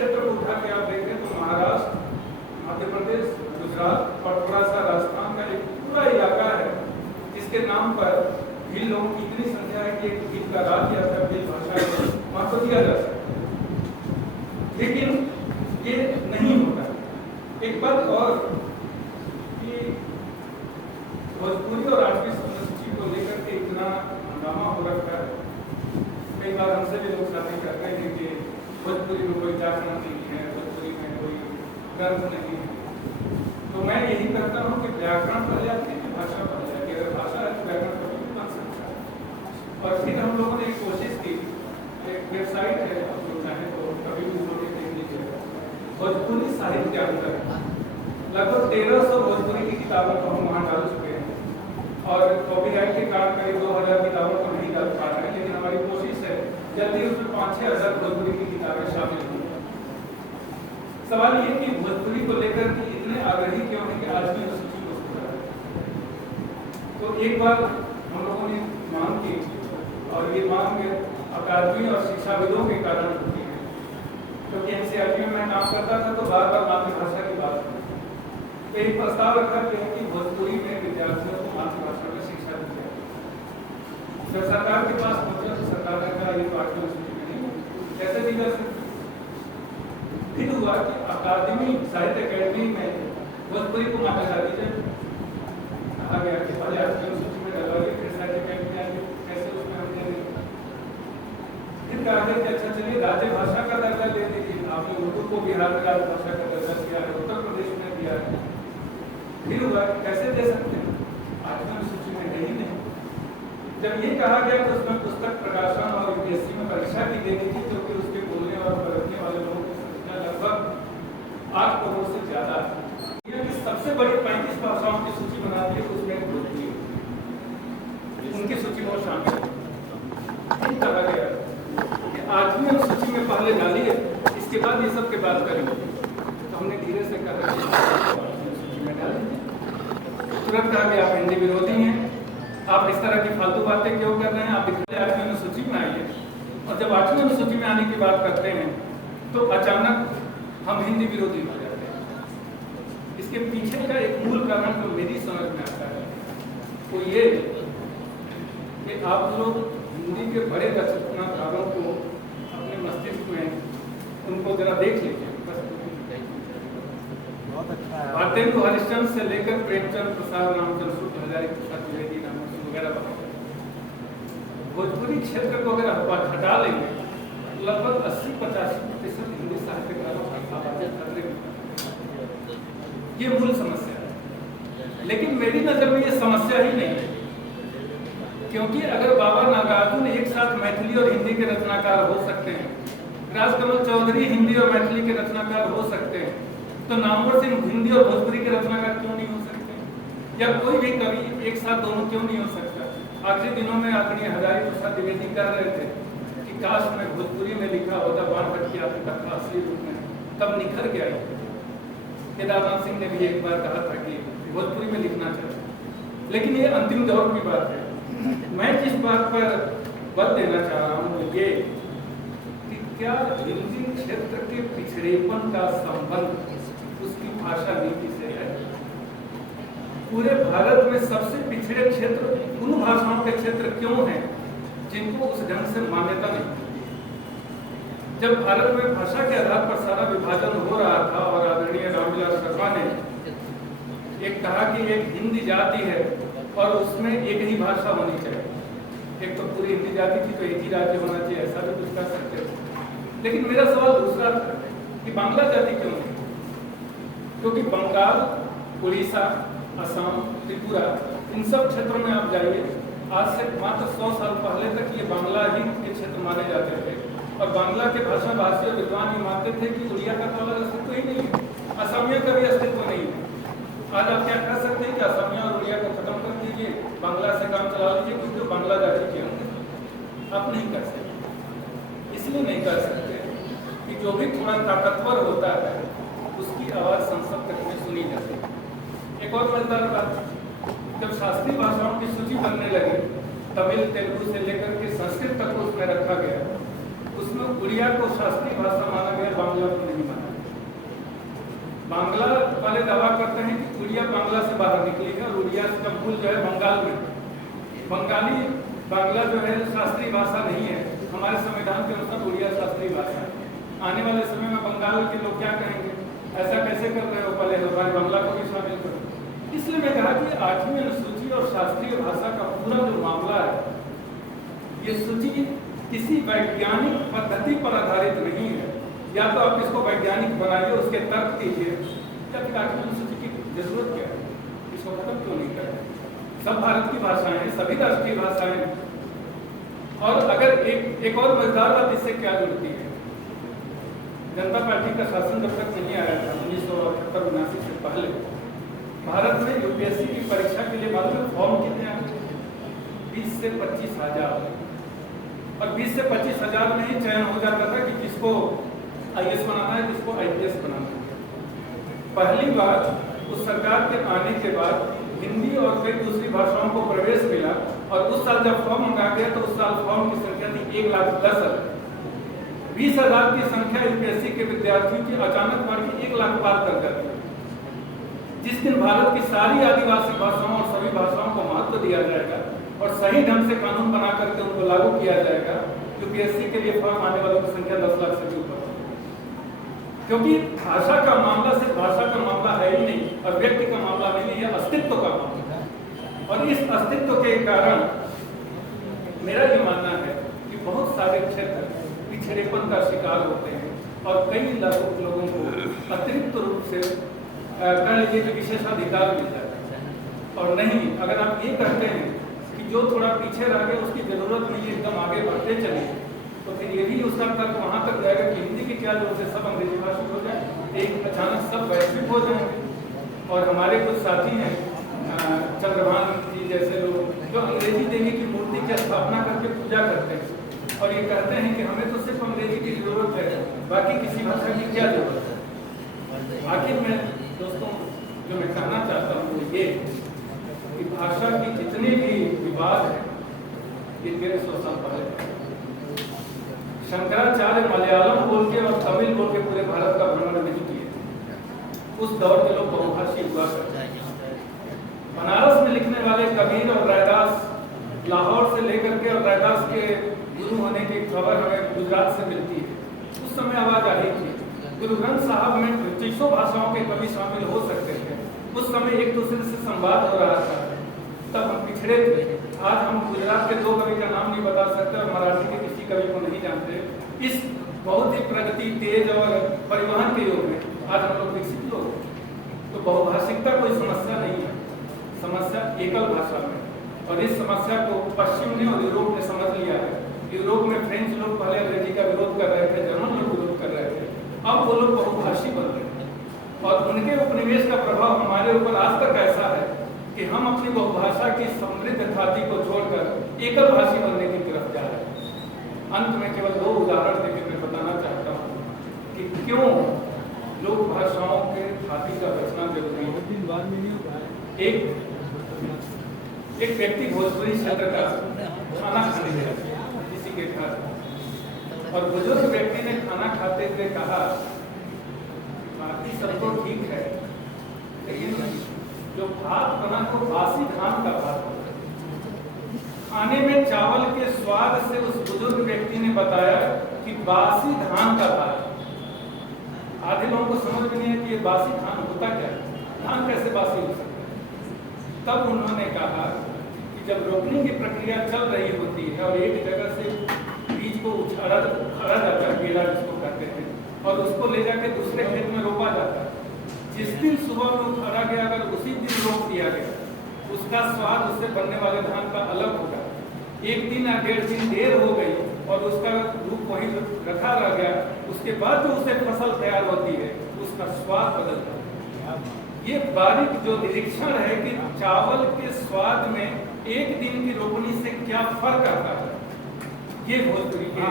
क्षेत्र को उठा के आप देखें तो महाराष्ट्र, मध्य प्रदेश, गुजरात और थोड़ा सा राजस्थान का एक पूरा इलाका है जिसके नाम पर भील लोगों की इतनी संख्या है कि एक भील का राज्य या फिर भील भाषा को महत्व दिया जा सकता है। लेकिन ये नहीं होता। एक बात और कि भोजपुरी और आठवीं सूची को लेकर के इतना हंगामा हो रखा है। कई बार हमसे भी लोग साथी कहते हैं कि भोजपुरी में कोई व्याकरण नहीं है, भोजपुरी में कोई ग्रंथ नहीं है। तो मैं यही कहता हूँ कि व्याकरण पढ़ जाते हैं, भाषा पढ़ जाती है। अगर भाषा है तो व्याकरण कभी भी बन सकता है। और फिर हम लोगों ने एक कोशिश की, एक वेबसाइट है, आप लोग चाहें तो कभी भी उन्होंने देख लीजिएगा, भोजपुरी साहित्य अंतर लगभग 1300 भोजपुरी की किताबों को हम वहाँ डाल चुके हैं। और कॉपीराइट के कारण करीब 2000 किताबों को नहीं डाल पा रहे हैं, लेकिन हमारी कोशिश है जल्दी उसमें 5-6 हज़ार भोजपुरी की किताबें शामिल होंगी। सवाल ये कि भोजपुरी को लेकर के इतने आग्रही क्यों हैं कि आज भी सूची को सुधारा। तो एक बार हम लोगों ने मांग की और ये मांग अकादमी और शिक्षाविदों के कारण होती है, क्योंकि एनसीईआरटी में मैं काम करता था तो बार बार मातृभाषा की बात हुई। तो एक प्रस्ताव रखा गया कि भोजपुरी में विद्यार्थियों को मातृभाषा में शिक्षा दी जाए। जब सरकार के पास पहुंचा तो सरकार ने कहा ये पाठ्य सूची में नहीं, कैसे दी जा सकती। फिर हुआ कि अकादमी, साहित्य अकादमी में भोजपुरी को मान्यता दी जाए। कहा गया कि पहले आठवीं सूची में डलवाइए, फिर साहित्य अकादमी आएगी, कैसे उसमें हम दे देंगे। फिर कहा गया कि अच्छा चलिए राज्य भाषा का दर्जा ले लीजिए। आपने उर्दू को बिहार में राजभाषा का दर्जा दिया है, उत्तर प्रदेश में दिया है। फिर हुआ कि कैसे दे सकते हैं, आठवीं सूची में है ही नहीं। जब ये कहा गया तो उसमें पुस्तक प्रकाशन और यूपीएससी में परीक्षा की देनी थी, क्योंकि उसके बोलने और पढ़ने वाले लोगों की संख्या लगभग 8 करोड़ से ज्यादा है। ये सबसे बड़ी 35 भाषाओं की सूची बना दी है, उसमें भोजपुरी उनकी सूची में शामिल कहा गया कि 8वीं सूची में पहले डालिए, इसके बाद ये सब के बात करेंगे। तो हमने धीरे से कहा सूची में डालेंगे। तुरंत कहा कि आप हिंदी विरोधी हैं, आप इस तरह की फालतू बातें क्यों कर रहे हैं, आप 8वीं सूची में आइए। और जब 8वीं सूची में आने की बात करते हैं तो अचानक हम हिंदी विरोधी हो जाते हैं। इसके पीछे का एक मूल कारण जो मेरी समझ में आता है वो ये कि आप लोग हिंदी के बड़े रचनाकारों को अपने मस्तिष्क में उनको जरा देख लीजिए। भारतेंदु हरिश्चंद्र से लेकर प्रेमचंद प्रसाद, रामचंद्र शुक्ल, हजारी प्रसाद द्विवेदी, रामचंद्र वगैरह भोजपुरी क्षेत्र को अगर हटा लेंगे लगभग 80-85% हिंदी साहित्यकारों की आबादी खतरे में। ये मूल समस्या है। लेकिन मेरी नजर में ये समस्या ही नहीं है, क्योंकि अगर बाबा नागार्जुन एक साथ मैथिली और हिंदी के रचनाकार हो सकते हैं, राजकमल चौधरी हिंदी और मैथिली के रचनाकार हो सकते हैं, तो नामवर सिंह हिंदी और भोजपुरी के रचनाकार क्यों नहीं हो सकते? या कोई भी कवि एक साथ दोनों क्यों नहीं हो सकता? आखिरी दिनों में आदरणीय हजारी प्रसाद द्विवेदी कह रहे थे कि काश मैं भोजपुरी में लिखा होता बाणभट्ट की आत्मकथा असली रूप में, तब निखर के आई। केदारनाथ सिंह ने भी एक बार कहा था कि भोजपुरी में लिखना चाहिए। लेकिन ये अंतिम दौर की बात है। मैं जिस बात पर बल देना चाह रहा हूँ वो ये कि क्या हिंदी क्षेत्र के पिछड़ेपन का संबंध उसकी भाषा नीति से है? पूरे भारत में सबसे पिछड़े क्षेत्र उन भाषाओं के क्षेत्र क्यों हैं जिनको उस ढंग से मान्यता नहीं? जब भारत में भाषा के आधार पर सारा विभाजन हो रहा था और आदरणीय रामविलास शर्मा ने एक कहा कि एक हिंदी जाति है और उसमें एक ही भाषा होनी चाहिए, एक तो पूरी हिंदी जाति थी तो एक ही राज्य होना चाहिए, ऐसा भी कुछ कर सकते थे। लेकिन मेरा सवाल दूसरा था कि बांग्ला जाति क्यों नहीं? क्योंकि बंगाल, उड़ीसा, असम, त्रिपुरा, इन सब क्षेत्रों में आप जाइए, आज से मात्र 100 साल पहले तक ये बांग्ला ही के क्षेत्र माने जाते थे। और बांग्ला के भाषा भाषी और विद्वान ये मानते थे कि उड़िया का तो अलग अस्तित्व ही नहीं है, असमिया का भी अस्तित्व नहीं है। आज आप क्या कर सकते हैं कि असमिया और उड़िया को खत्म कर दीजिए, बांग्ला से काम चला लीजिए, क्योंकि बांग्ला जाति के होंगे। आप नहीं कर सकते। इसलिए नहीं कर सकते कि जो भी थोड़ा ताकतवर होता है उसकी आवाज़ संसद तक में सुनी जाती है। एक और मजेदार बात, जब शास्त्रीय भाषाओं की सूची बनने लगी, तमिल, तेलुगु से लेकर के संस्कृत तक को उसमें रखा गया, उसमें उड़िया को शास्त्रीय भाषा माना गया, बांग्ला को नहीं। बांग्ला वाले दावा करते हैं कि उड़िया बांग्ला से बाहर निकली है और उड़िया का मूल जो है बंगाल में। बंगाली बांग्ला जो है शास्त्रीय भाषा नहीं है, हमारे संविधान के अनुसार उड़िया शास्त्रीय भाषा है। आने वाले समय में बंगाल के लोग क्या कहेंगे, ऐसा कैसे कर रहे हो, पहले हमारे बांग्ला को भी शामिल करो। इसलिए मैं कहा कि 8वीं अनुसूची और शास्त्रीय भाषा का पूरा जो मामला है, ये सूची किसी वैज्ञानिक पद्धति पर आधारित नहीं है। या तो आप इसको वैज्ञानिक बनाइए, उसके तर्क दीजिए, या फिर 8वीं अनुसूची की जरूरत क्या है, इसको खत्म क्यों नहीं करें। सब भारत की भाषाएं हैं, सभी राष्ट्रीय भाषाएं हैं। और अगर एक और मजेदार बात इससे क्या जुड़ती है, जनता पार्टी का शासन जब तक नहीं आया था 1978-79 से पहले, भारत में यूपीएससी की परीक्षा के लिए मालूम फॉर्म कितने आते थे? 20 से 25 हजार। और 20 से 25 हजार में ही चयन हो जाता था कि किसको आईएएस बनाना है, किसको आईपीएस बनाना है। पहली बार उस सरकार के आने के बाद हिंदी और कई दूसरी भाषाओं को प्रवेश मिला, और उस साल जब फॉर्म मंगाया गया तो उस साल फॉर्म की संख्या थी 1,10,000। 20,000 की संख्या यूपीएससी के विद्यार्थियों की अचानक बढ़ के 1 लाख पार कर जाती है। जिस दिन भारत की सारी आदिवासी भाषाओं और सभी भाषाओं को महत्व दिया जाएगा और सही ढंग से कानून बना करके उनको लागू किया जाएगा, यूपीएससी के लिए फॉर्म आने वालों की संख्या 10 लाख से भी ऊपर। क्योंकि भाषा का मामला सिर्फ भाषा का मामला है ही नहीं, और व्यक्ति का मामला नहीं, यह अस्तित्व का मामला है। और इस अस्तित्व के कारण मेरा ये मानना है कि बहुत सारे क्षेत्र पिछड़ेपन का शिकार होते हैं और कई लोगों को अतिरिक्त रूप से कह लीजिए कि विशेषाधिकार मिल जाता है। और नहीं, अगर आप ये कहते हैं कि जो थोड़ा पीछे रह गया उसकी जरूरत नहीं है, एकदम आगे बढ़ते चलिए, तो फिर ये भी उसका तर्क वहाँ तक जाएगा कि हिंदी की क्या जरूरत है, सब अंग्रेजी भाषी हो जाए, एक अचानक सब वैश्विक हो जाएंगे। और हमारे कुछ साथी हैं चंद्रभान जी जैसे लोग, जो अंग्रेजी देवी की मूर्ति की स्थापना करके पूजा करते हैं और ये कहते हैं कि हमें तो सिर्फ अंग्रेजी की जरूरत है, बाकी किसी भाषा की क्या जरूरत है। आखिर में दोस्तों जो मैं कहना चाहता हूँ वो ये कि भाषा की जितने भी विवाद हैं ये 1300 साल पहले शंकराचार्य मलयालम बोल के और तमिल बोल के पूरे भारत का भ्रमण नहीं किए। उस दौर के लोग बहुभाषी हुआ करते हैं। बनारस में लिखने वाले कबीर और रैदास लाहौर से लेकर के, और रैदास के गुरु होने की खबर हमें गुजरात से मिलती है। उस समय आवाज आई थी। गुरु ग्रंथ साहब में 25 भाषाओं के कवि शामिल हो सकते थे। उस समय एक दूसरे से संवाद हो रहा था, तब हम पिछड़े थे। आज हम गुजरात के 2 कवि का नाम नहीं बता सकते और मराठी के किसी कवि को नहीं जानते। इस बहुत ही प्रगति, तेज और परिवहन के युग में आज हम लोग विकसित लोग, तो बहुभाषिकता कोई समस्या नहीं है, समस्या एकल भाषा में। और इस समस्या को पश्चिम ने और यूरोप ने समझ लिया है। यूरोप में फ्रेंच लोग पहले अंग्रेजी का विरोध कर रहे थे, जर्मन लोग विरोध कर रहे थे, अब वो लोग बहुभाषी बन रहे हैं। और उनके उपनिवेश का प्रभाव हमारे ऊपर आज तक ऐसा है कि हम अपनी बहुभाषा की समृद्ध खाती को छोड़कर एकल भाषी बनने की तरफ जा रहे हैं। अंत में केवल 2 उदाहरण देकर मैं बताना चाहता हूँ कि क्यों लोक भाषाओं के खाती का बचना जरूरी है। एक व्यक्ति भोजपुरी क्षेत्र का खाना खाने गया किसी के घर, और बुजुर्ग व्यक्ति ने खाना खाते हुए कहा, बाकी सब तो ठीक है, लेकिन जो भात बना तो बासी धान का भात होता है। खाने में चावल के स्वाद से उस बुजुर्ग व्यक्ति ने बताया कि बासी धान का भात। आधे लोगों को समझ में नहीं है कि ये बासी धान होता क्या है, धान कैसे बासी हो सकता है। तब उन्होंने कहा कि जब रोपनी की प्रक्रिया चल रही होती है और एक जगह से बीज को उखाड़ा जाता है, बेला जिसको कहते हैं, और उसको ले जाके दूसरे खेत में रोपा जाता है। जिस दिन सुबह में उखाड़ा गया, अगर उसी दिन रोप दिया गया, उसका स्वाद उससे बनने वाले धान का अलग होगा। 1 दिन या 1.5 दिन देर हो गई और उसका रूप वहीं रखा रह गया, उसके बाद जो उससे फसल तैयार होती है उसका स्वाद बदलता है। ये बारीक जो निरीक्षण है कि चावल के स्वाद में 1 दिन की रोपनी से क्या फर्क आता है, ये भोजपुरी के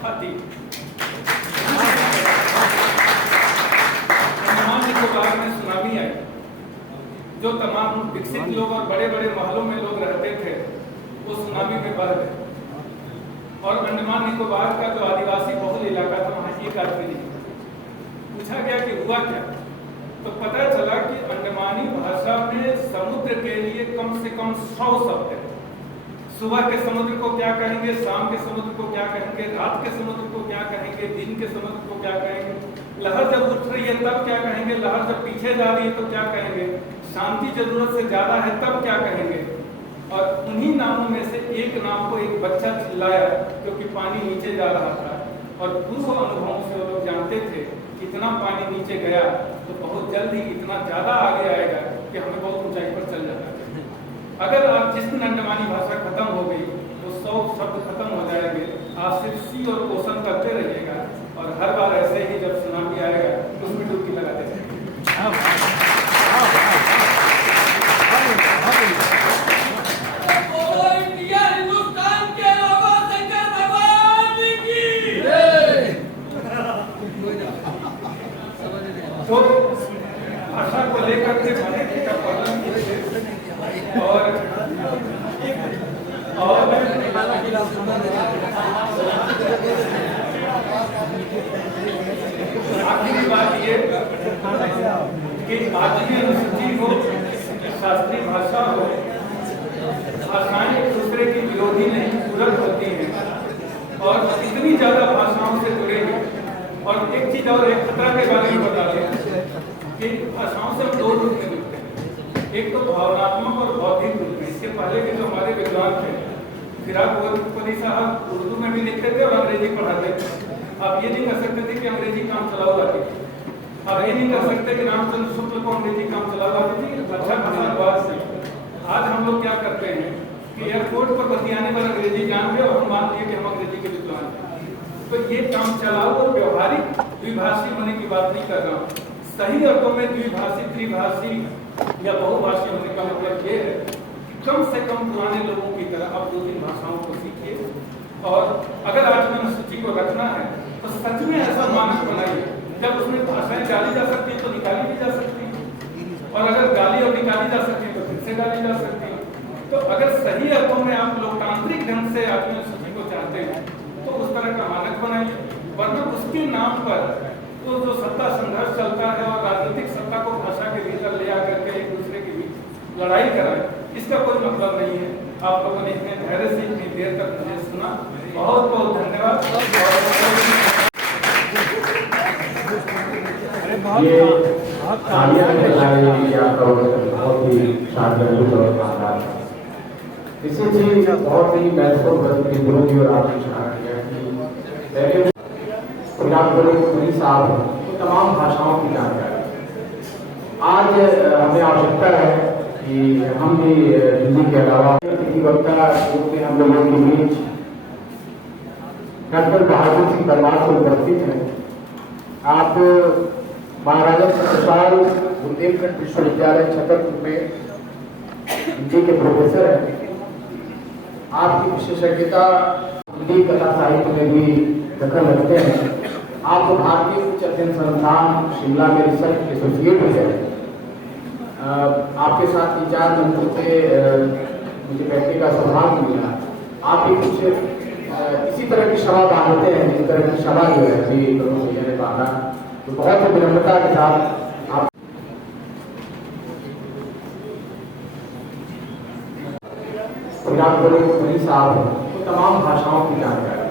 खाती। अंडमान निकोबार में सुनामी आई, जो तमाम विकसित लोग और बड़े बड़े महलों में लोग रहते थे वो सुनामी में बह गए। और अंडमान निकोबार का जो आदिवासी बहुल इलाका था, वहाँ एक आदमी नहीं। पूछा गया कि हुआ क्या, तो पता चला कि अंडमानी भाषा में समुद्र के लिए कम से कम 100 शब्द है। सुबह के समुद्र को क्या कहेंगे, शाम के समुद्र को क्या कहेंगे, रात के समुद्र को क्या कहेंगे, दिन के समुद्र को क्या कहेंगे, लहर जब उठ रही है तब क्या कहेंगे, लहर जब पीछे जा रही है तो क्या कहेंगे, शांति जरूरत से ज्यादा है तब क्या कहेंगे। और उन्हीं नामों में से एक नाम को एक बच्चा चिल्लाया क्योंकि पानी नीचे जा रहा था, और पूर्व अनुभवों से वो लोग जानते थे कितना पानी नीचे गया तो बहुत जल्द ही इतना ज्यादा आगे आएगा कि हमें बहुत ऊंचाई पर चल जाना है। अगर आप जिस दिन अंडमानी भाषा खत्म हो गई तो 100 शब्द खत्म हो जाएंगे। आप सिर्फ सी और क्वेश्चन करते रहिएगा और हर बार ऐसे ही जब सुनामी आएगा तो उसमें डुबकी लगाते जाएंगे। तो भाषा को लेकर के बने का पालन और आखिरी बात ये कि आदमी अनुसूची हो, शास्त्रीय भाषा हो, भाषाएं एक दूसरे की विरोधी नहीं, पूरक होती हैं और इतनी ज्यादा भाषाओं से जुड़ेंगे। और एक चीज और एक खतरा के बारे में बता दें कि भाषाओं से हम 2 रूप में जुड़ते हैं, एक तो भावनात्मक और बौद्धिक रूप में। इसके पहले के जो हमारे विद्वान थे, फिराक गोरखपुरी साहब उर्दू में भी लिखते थे और अंग्रेजी पढ़ाते थे। आप ये नहीं कर सकते थे कि अंग्रेजी काम चलाओ जाती थी, आप ये नहीं कर सकते कि रामचंद्र शुक्ल को अंग्रेजी काम चलाओ जाती थी। अच्छा खासा बात थी। आज हम लोग क्या करते हैं कि एयरपोर्ट पर बतियाने पर अंग्रेजी जान गए और हम मान लिए कि हम अंग्रेजी के विद्वान हैं। तो ये काम चलाओ और व्यवहारिक द्विभाषी होने की बात नहीं कर रहा हूँ। सही अर्थों में द्विभाषी, त्रिभाषी या बहुभाषी होने का मतलब ये है कि कम से कम पुराने लोगों की तरह आप 2-3 भाषाओं को सीखिए। और अगर आचरण अनुसूची को रखना है तो सच में ऐसा मानक बनाइए जब उसमें भाषाएं डाली जा सकती है तो निकाली भी जा सकती है, और अगर गाली और निकाली जा सकती है तो फिर से डाली जा सकती है। तो अगर सही अर्थों में आप लोकतांत्रिक ढंग से आचरण अनुसूची को चाहते हैं तो उस तरह का मानक बनाइए, वरना उसके नाम पर तो जो सत्ता संघर्ष चलता है और राजनीतिक सत्ता को भाषा के भीतर ले आकर के एक दूसरे के बीच लड़ाई कराए, इसका कोई मतलब नहीं है। आप लोगों ने इतने धैर्य से इतनी देर तक मुझे सुना, बहुत बहुत धन्यवाद। ये बहुत ही शानदार इसी चीज बहुत ही महत्वपूर्ण गुरु जी और आपने इशारा किया कि पहले साहब तमाम भाषाओं की जानकारी। आज हमें आवश्यकता है कि हम भी हिंदी के अलावा किसी वक्ता रूप में हम लोगों के बीच डॉक्टर बहादुर सिंह परमार से उपस्थित हैं। आप महाराजा छत्रसाल बुंदेलखंड विश्वविद्यालय छतरपुर में हिंदी के प्रोफेसर हैं। आपकी विशेषज्ञता हिंदी कथा साहित्य में भी दखल रखते हैं। आप भारतीय उच्च अध्ययन संस्थान शिमला में रिसर्च एसोसिएट हैं। आपके साथ 3-4 मिनटों से मुझे बैठने का सौभाग्य मिला। आप भी कुछ इसी तरह की सभा बांधते हैं जिस तरह की सभा जो है अभी प्रमुख भैया ने बांधा, तो बहुत ही विनम्रता के साथ आप साहब तो तमाम भाषाओं की जानकारी।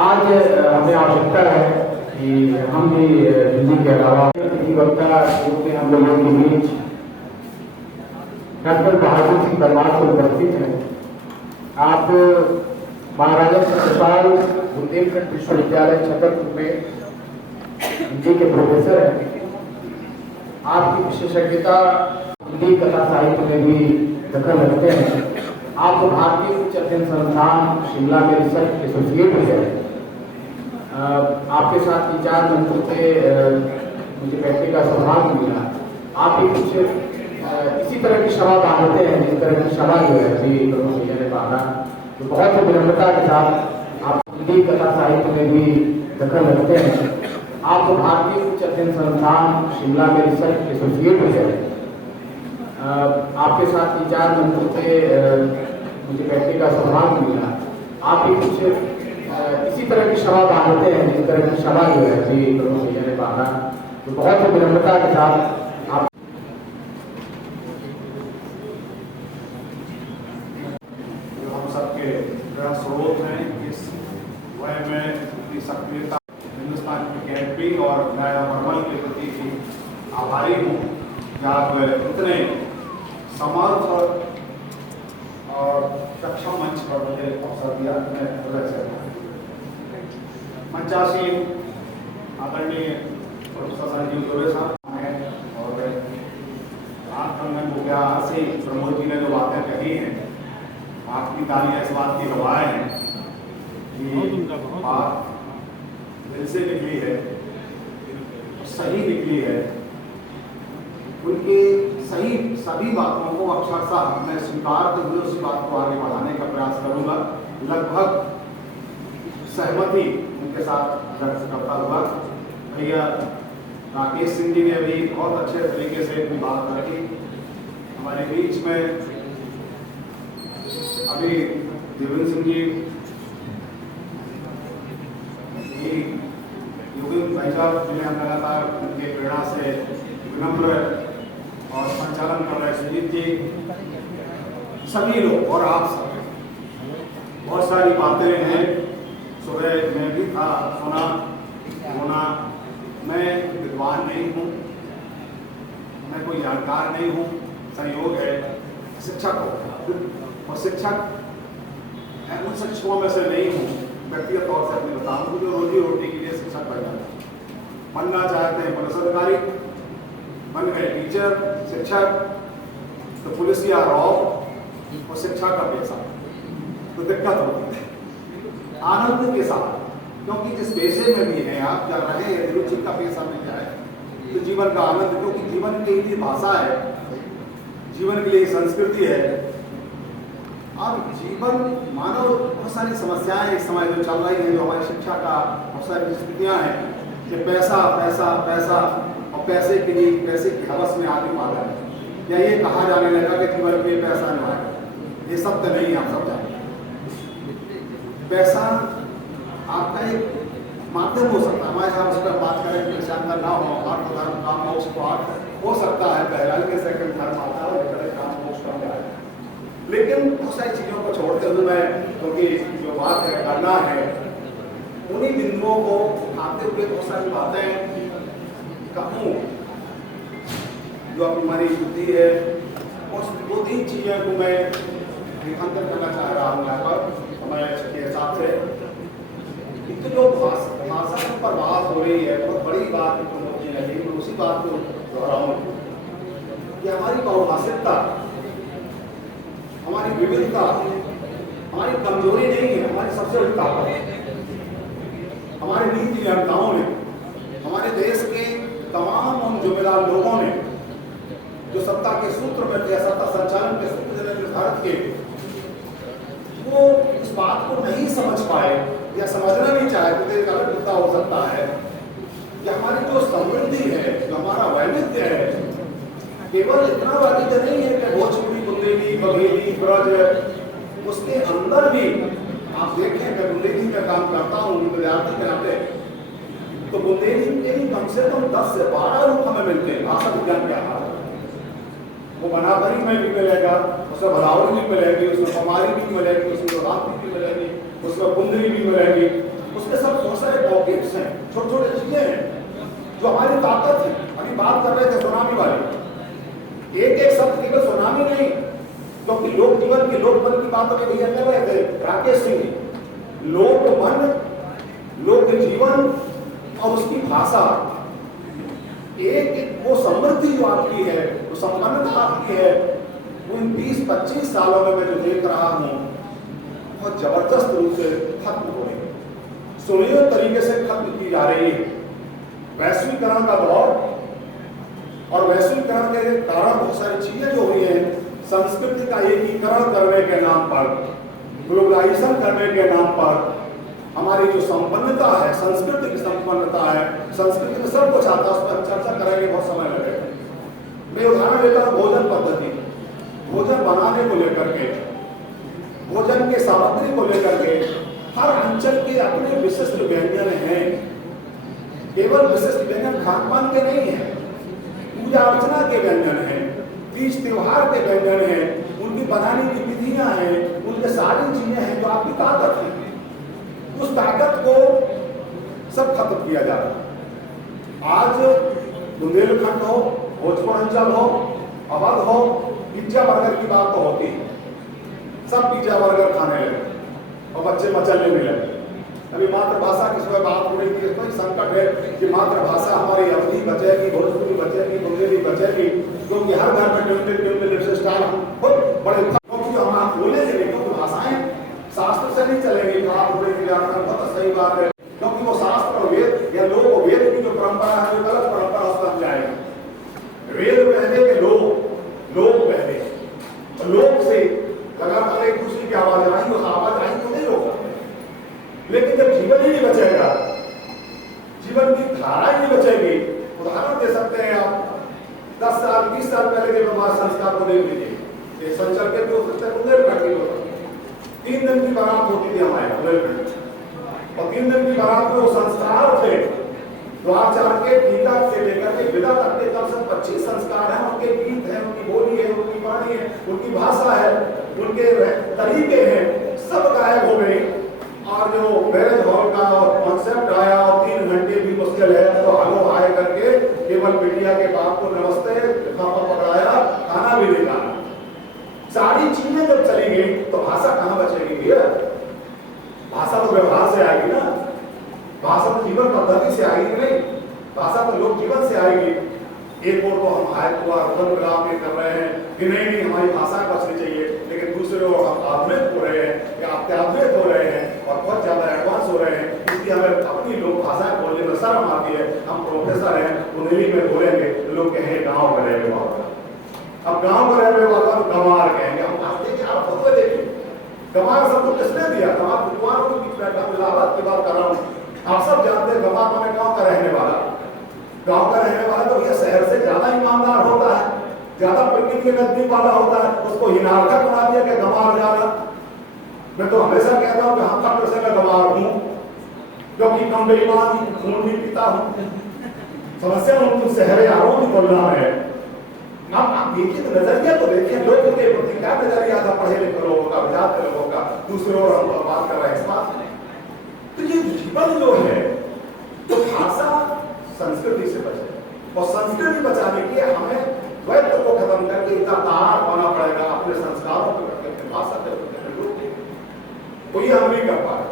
आज हमें आवश्यकता है कि हम भी हिंदी के अलावा किसी वक्ता रूप में हम लोगों के बीच डॉक्टर बहादुर सिंह परमार से उपस्थित हैं। आप महाराजा छत्रसाल बुंदेलखंड विश्वविद्यालय छतरपुर में हिंदी के प्रोफेसर हैं। आपकी विशेषज्ञता हिंदी कथा साहित्य में भी दखल रखते हैं। आप भारतीय उच्च अध्ययन संस्थान शिमला में रिसर्च एसोसिएट हैं। आपके साथ 3-4 मिनटों से मुझे बैठने का सौभाग्य मिला। आप भी कुछ इसी तरह की सभा बांधते हैं जिस तरह की सभा जो है अभी प्रमुख भैया ने बांधा, तो बहुत ही विनम्रता के साथ आप हिंदी कथा साहित्य में भी दखल रखते हैं। आप भारतीय उच्च अध्ययन संस्थान शिमला में रिसर्च एसोसिएट हैं। आपके साथ 3-4 मिनटों से मुझे बैठने का सौभाग्य मिला। आप भी कुछ इसी तरह की सभा बांधते हैं जिस तरह की सभा जो है अभी प्रमुख भैया ने बांधा, तो तो बहुत ही विनम्रता के साथ आप हम सबके स्रोत हैं इस वय में इतनी सक्रियता हिंदुस्तान की कैंपी और मैं अमरमल के प्रति भी आभारी हूँ कि आप इतने समर्थ और सक्षम मंच पर मुझे अवसर दिया। मैं हृदय से मंचासीन आदरणीय प्रोफेसर संजीव दुबे साहब हैं और आज हो गया से प्रमोद जी ने जो बातें कही हैं आपकी तालियां इस बात की गवाह हैं कि बात दिल से निकली है, सही निकली है। उनकी सभी बातों को अक्षरशः मैं स्वीकारते हुए उसी बात को आगे बढ़ाने का प्रयास करूंगा। लगभग सहमति उनके साथ व्यक्त करता हुआ भैया राकेश सिंह जी ने भी बहुत अच्छे तरीके से अपनी बात रखी। हमारे बीच में अभी देवेंद्र सिंह जी योगेंद्र भाई साहब जिन्हें हम लगातार उनके प्रेरणा से विनम्र और संचालन कर रहे सुजीत जी, सभी लोग और आप सब बहुत सारी बातें हैं। सुबह मैं भी था सुना मैं विद्वान नहीं हूँ, मैं कोई जानकार नहीं हूँ, संयोग है शिक्षक हो और शिक्षक उन शिक्षकों में से नहीं हूँ। व्यक्तिगत तौर से अपने बताऊँ जो रोजी रोटी के लिए शिक्षक बनना चाहते हैं, पुलिस अधिकारी बन गए, टीचर शिक्षक, तो पुलिस या रॉब और शिक्षा का पेशा तो दिक्कत होती है। आनंद के साथ, क्योंकि जिस पेशे में भी हैं आप कर रहे हैं, रुचि का पेशा मिल जाए तो जीवन का आनंद, क्योंकि जीवन के लिए भाषा है, जीवन के लिए संस्कृति है। अब जीवन मानव बहुत सारी समस्याएं इस समय जो चल रही हैं, जो हमारी शिक्षा का बहुत सारी स्थितियां हैं कि पैसा पैसा पैसा और पैसे के लिए पैसे की हवस में आदमी पागल है, या ये कहा जाने लगा कि जीवन में पैसा नहीं आएगा। ये सब तो नहीं, आप सब जानते हैं पैसा आपका एक माध्यम हो सकता है। हमारे साथ उस पर बात करें कि शानदार ना हो, अर्थ धर्म काम मोक्ष को अर्थ हो सकता है, पहला के सेकंड धर्म आता है और काम मोक्ष का है। लेकिन बहुत सारी चीजों को छोड़ते हुए मैं, क्योंकि जो बात है करना है, उन्हीं बिंदुओं को उठाते हुए बहुत सारी बातें कहूँ जो अब हमारी बुद्धि है, उस 2-3 चीजें को मैं रेखांकन करना चाह रहा हूँ यहाँ पर समय के हिसाब से। जो भाषा पर बात हो रही है, बहुत बड़ी बात होती है, लेकिन उसी बात को दोहराऊं कि हमारी बहुभाषिकता, हमारी विविधता हमारी कमजोरी नहीं है, हमारी सबसे बड़ी ताकत है। हमारे नीति निर्माताओं ने, हमारे देश के तमाम उन जिम्मेदार लोगों ने जो सत्ता के सूत्र में थे, सत्ता संचालन के सूत्र निर्धारित किए, वो इस बात को नहीं समझ पाए या समझना नहीं चाहे। तो एक अलग मुद्दा हो सकता है कि हमारी जो समृद्धि है, जो हमारा वैविध्य है, केवल इतना वैविध्य नहीं है कि भोजपुरी, बुंदेली, बघेली, ब्रज, उसके अंदर भी आप देखें, मैं बुंदेली में काम करता हूँ विद्यार्थी के नाते, तो बुंदेली के भी कम से कम 10 से 12 रूप हमें मिलते हैं भाषा विज्ञान के आधार पर। वो बनावरी में भी मिलेगा, उसमें भलावरी भी मिलेगी, उसमें पमारी भी मिलेगी, उसमें लोहापी भी मिलेगी, उसमें बुंदरी भी मिलेगी, उसमें सब बहुत सारे पॉकेट्स हैं, छोटे छोटे चीजें हैं जो हमारी ताकत है। अभी बात कर रहे थे सुनामी वाली, एक एक शब्द केवल सुनामी नहीं, क्योंकि लोक जीवन की लोकमन की बात अभी भैया कर रहे थे राकेश सिंह जी, लोकमन, लोक जीवन और उसकी भाषा, एक वो समृद्धि जो आपकी है, वो संपन्नता आपकी है, वो इन 20-25 सालों में मैं जो देख रहा हूँ बहुत जबरदस्त रूप से खत्म हो रही है, सुनियोजित तरीके से खत्म की जा रही है। वैश्वीकरण का दौर, और वैश्वीकरण के कारण बहुत सारी चीजें जो हुई हैं, संस्कृति का एकीकरण करने के नाम पर, ग्लोबलाइजेशन करने के नाम पर, हमारी जो संपन्नता है, संस्कृति की संपन्नता है, संस्कृति में सब कुछ आता है, उस पर चर्चा करेंगे, बहुत समय लगेगा। मैं उदाहरण देता हूँ भोजन पद्धति, भोजन बनाने को लेकर के, भोजन के सामग्री को लेकर के, हर अंचल के अपने विशिष्ट व्यंजन हैं। केवल विशिष्ट व्यंजन खान पान के नहीं है, पूजा अर्चना के व्यंजन है, तीज त्योहार के व्यंजन है, उनकी बनाने की विधियां हैं, उनके सारी चीजें हैं जो आपकी ताकत है। उस ताकत को सब खत्म किया जा रहा है। आज बुंदेलखंड हो, भोजपुर अंचल हो, अवध हो, पिज्जा बर्गर की बात तो होती है, सब पिज्जा बर्गर खाने लगे और बच्चे मचलने भी लगे। अभी मातृभाषा की सुबह बात हो रही थी, कोई संकट है कि मातृभाषा हमारी अवधी बचेगी, भोजपुरी बचेगी, बुंदेली बचेगी, क्योंकि हर घर में ट्विंकल स्टार हम बहुत बड़े, क्योंकि हम आप बोलेंगे नहीं, क्योंकि भाषाएं शास्त्र से नहीं चलेंगी। आप बोलेंगे बहुत सही बात है, क्योंकि वो शास्त्र और वेद या लोक वेद की जो परंपरा है वो गलत परंपरा बन जाएगी। वेद पहले के लोग पहले, लोक से लगातार एक दूसरे की आवाज आई, उस आवाज आई तो नहीं रोका, लेकिन जब जीवन ही नहीं बचेगा, जीवन की धारा ही नहीं बचेगी। उदाहरण दे सकते हैं आप, 10 साल 20 साल पहले के हमारे संस्कार को देख लीजिए, संचल के भी हो सकता है, बुंदेलखंड की हो सकता है। 3 दिन की बारात होती थी हमारे बुंदेलखंड, और 3 दिन की बारात में वो संस्कार थे, द्वारचार के टीका से लेकर के विदा तक के कम से कम 25 संस्कार हैं, उनके गीत हैं, उनकी बोली है, उनकी वाणी है, उनकी भाषा है, उनके तरीके हैं, सब गायब हो गए। और जो मैरिज हॉल का कॉन्सेप्ट आया और 3 घंटे भी मुश्किल है, तो हलो हाय करके केवल बिटिया के बाप को नमस्ते लिफाफा पकड़ाया, खाना भी नहीं खाना। सारी चीजें जब चली गई तो भाषा कहाँ बचेगी भैया? भाषा तो व्यवहार से आएगी ना, भाषा तो जीवन पद्धति से आएगी नहीं, भाषा तो लोक जीवन से आएगी। एक और तो हम आयत कर रहे हैं कि नहीं हमारी भाषा बचनी चाहिए, लेकिन दूसरे ओर हम आधुनिक हो रहे हैं या अत्याधुनिक हो रहे हैं और बहुत ज्यादा एडवांस हो रहे हैं, इसलिए हमें अपनी लोक भाषाएं बोलने में शर्म आती है। हम प्रोफेसर हैं, बुंदेली में बोलेंगे तो लोग कहेंगे गाँव में रहे हुए, अब गाँव में रहे हुए तो गंवार कहेंगे। हम बात देखिए, आप खुद देखिए, गंवार सबको किसने दिया? गंवार बुधवार के बीच बैठा, इलाहाबाद की बात कर रहा हूँ। आप सब जानते हैं गंवार माने गाँव का रहने वाला, गांव का रहने वाला तो ये शहर से ज्यादा ईमानदार होता है, ज्यादा प्रकृति के नजदीक वाला होता है, उसको हिनार्थक बना दिया कि गंवार ज्यादा। मैं तो हमेशा कहता हूँ कि हम फक्र से मैं गंवार हूँ, क्योंकि कम बेईमान हूँ, खून भी पीता हूँ। समस्या उन शहर यारों की तुलना है। आप देखिए तो नजरिया तो देखिए, लोगों के प्रति क्या नजरिया था पढ़े लिखे लोगों का, विजात के लोगों का। दूसरी ओर हम बात कर रहे हैं इस बात में, तो ये जीवन जो है तो भाषा संस्कृति से बचे, और संस्कृति बचाने के लिए हमें द्वैत को खत्म करके इकतार होना पड़ेगा अपने संस्कारों को, अपने भाषा के तो ये हम नहीं कर पा रहे।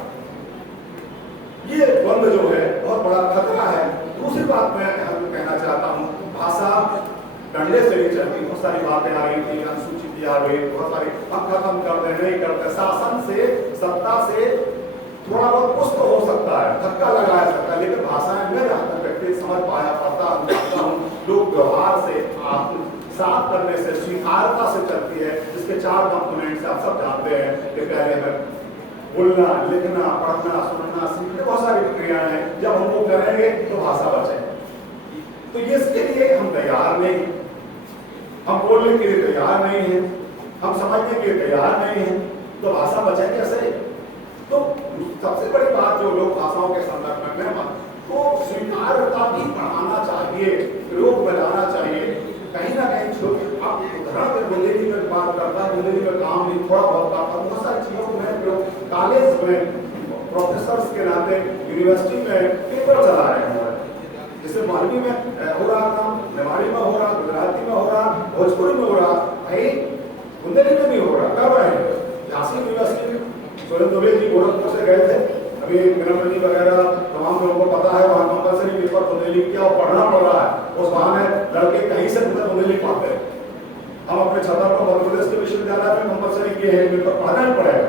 ये द्वंद जो है बहुत बड़ा खतरा है। दूसरी बात मैं कहना चाहता हूँ, भाषा डंडे से नहीं चलती। बहुत सारी बातें आ रही थी, अनुसूचित आ रही, बहुत सारी हम खत्म करते नहीं करते। शासन से, सत्ता से थोड़ा बहुत कुछ तो हो सकता है, धक्का लगाया सकता है, लेकिन भाषाएं में जहाँ तक व्यक्ति समझ पाया पढ़ता हूँ, लोग व्यवहार से, साफ करने से, स्वीकारता से चलती है, जिसके 4 कंपोनेंट्स आप सब जानते हैं कि पहले हमें बोलना, लिखना, पढ़ना, सुनना, सीखने, बहुत सारी प्रक्रियाएं हैं। जब हम वो करेंगे तो भाषा बचेगी। तो इसके लिए हम तैयार नहीं, हम बोलने के लिए तैयार नहीं है, हम समझने के लिए तैयार नहीं है, तो भाषा बचे कैसे? तो सबसे बड़ी बात जो लोक भाषाओं के संदर्भ में तो स्वीकारता भी बढ़ाना चाहिए, लोग बनाना चाहिए। कहीं ना कहीं आप उदाहरण के बुंदेली में बात करता है, बुंदेली में काम नहीं, थोड़ा बहुत काम, बहुत सारी चीजों को मैं कॉलेज में प्रोफेसर के नाते यूनिवर्सिटी में पेपर चला रहे हैं, जैसे मॉलवी में हो रहा काम, नेवाड़ी में हो रहा, गुजराती में हो रहा, भोजपुरी में हो रहा, भाई बुंदेली में भी हो रहा, कर रहे हैं। झांसी यूनिवर्सिटी में सुरेंद्र दुबे जी गोरखपुर से गए थे, अभी मेरा जी वगैरह तमाम लोगों को पता है, वहाँ कंपल्सरी पेपर बुंदेली किया और पढ़ना पड़ रहा है। उस बहाने लड़के कहीं से बुंदेली पढ़ते हैं। हम अपने छतरपुर मध्य प्रदेश के विश्वविद्यालय में कंपल्सरी किए हैं, पेपर पढ़ना ही पड़ेगा।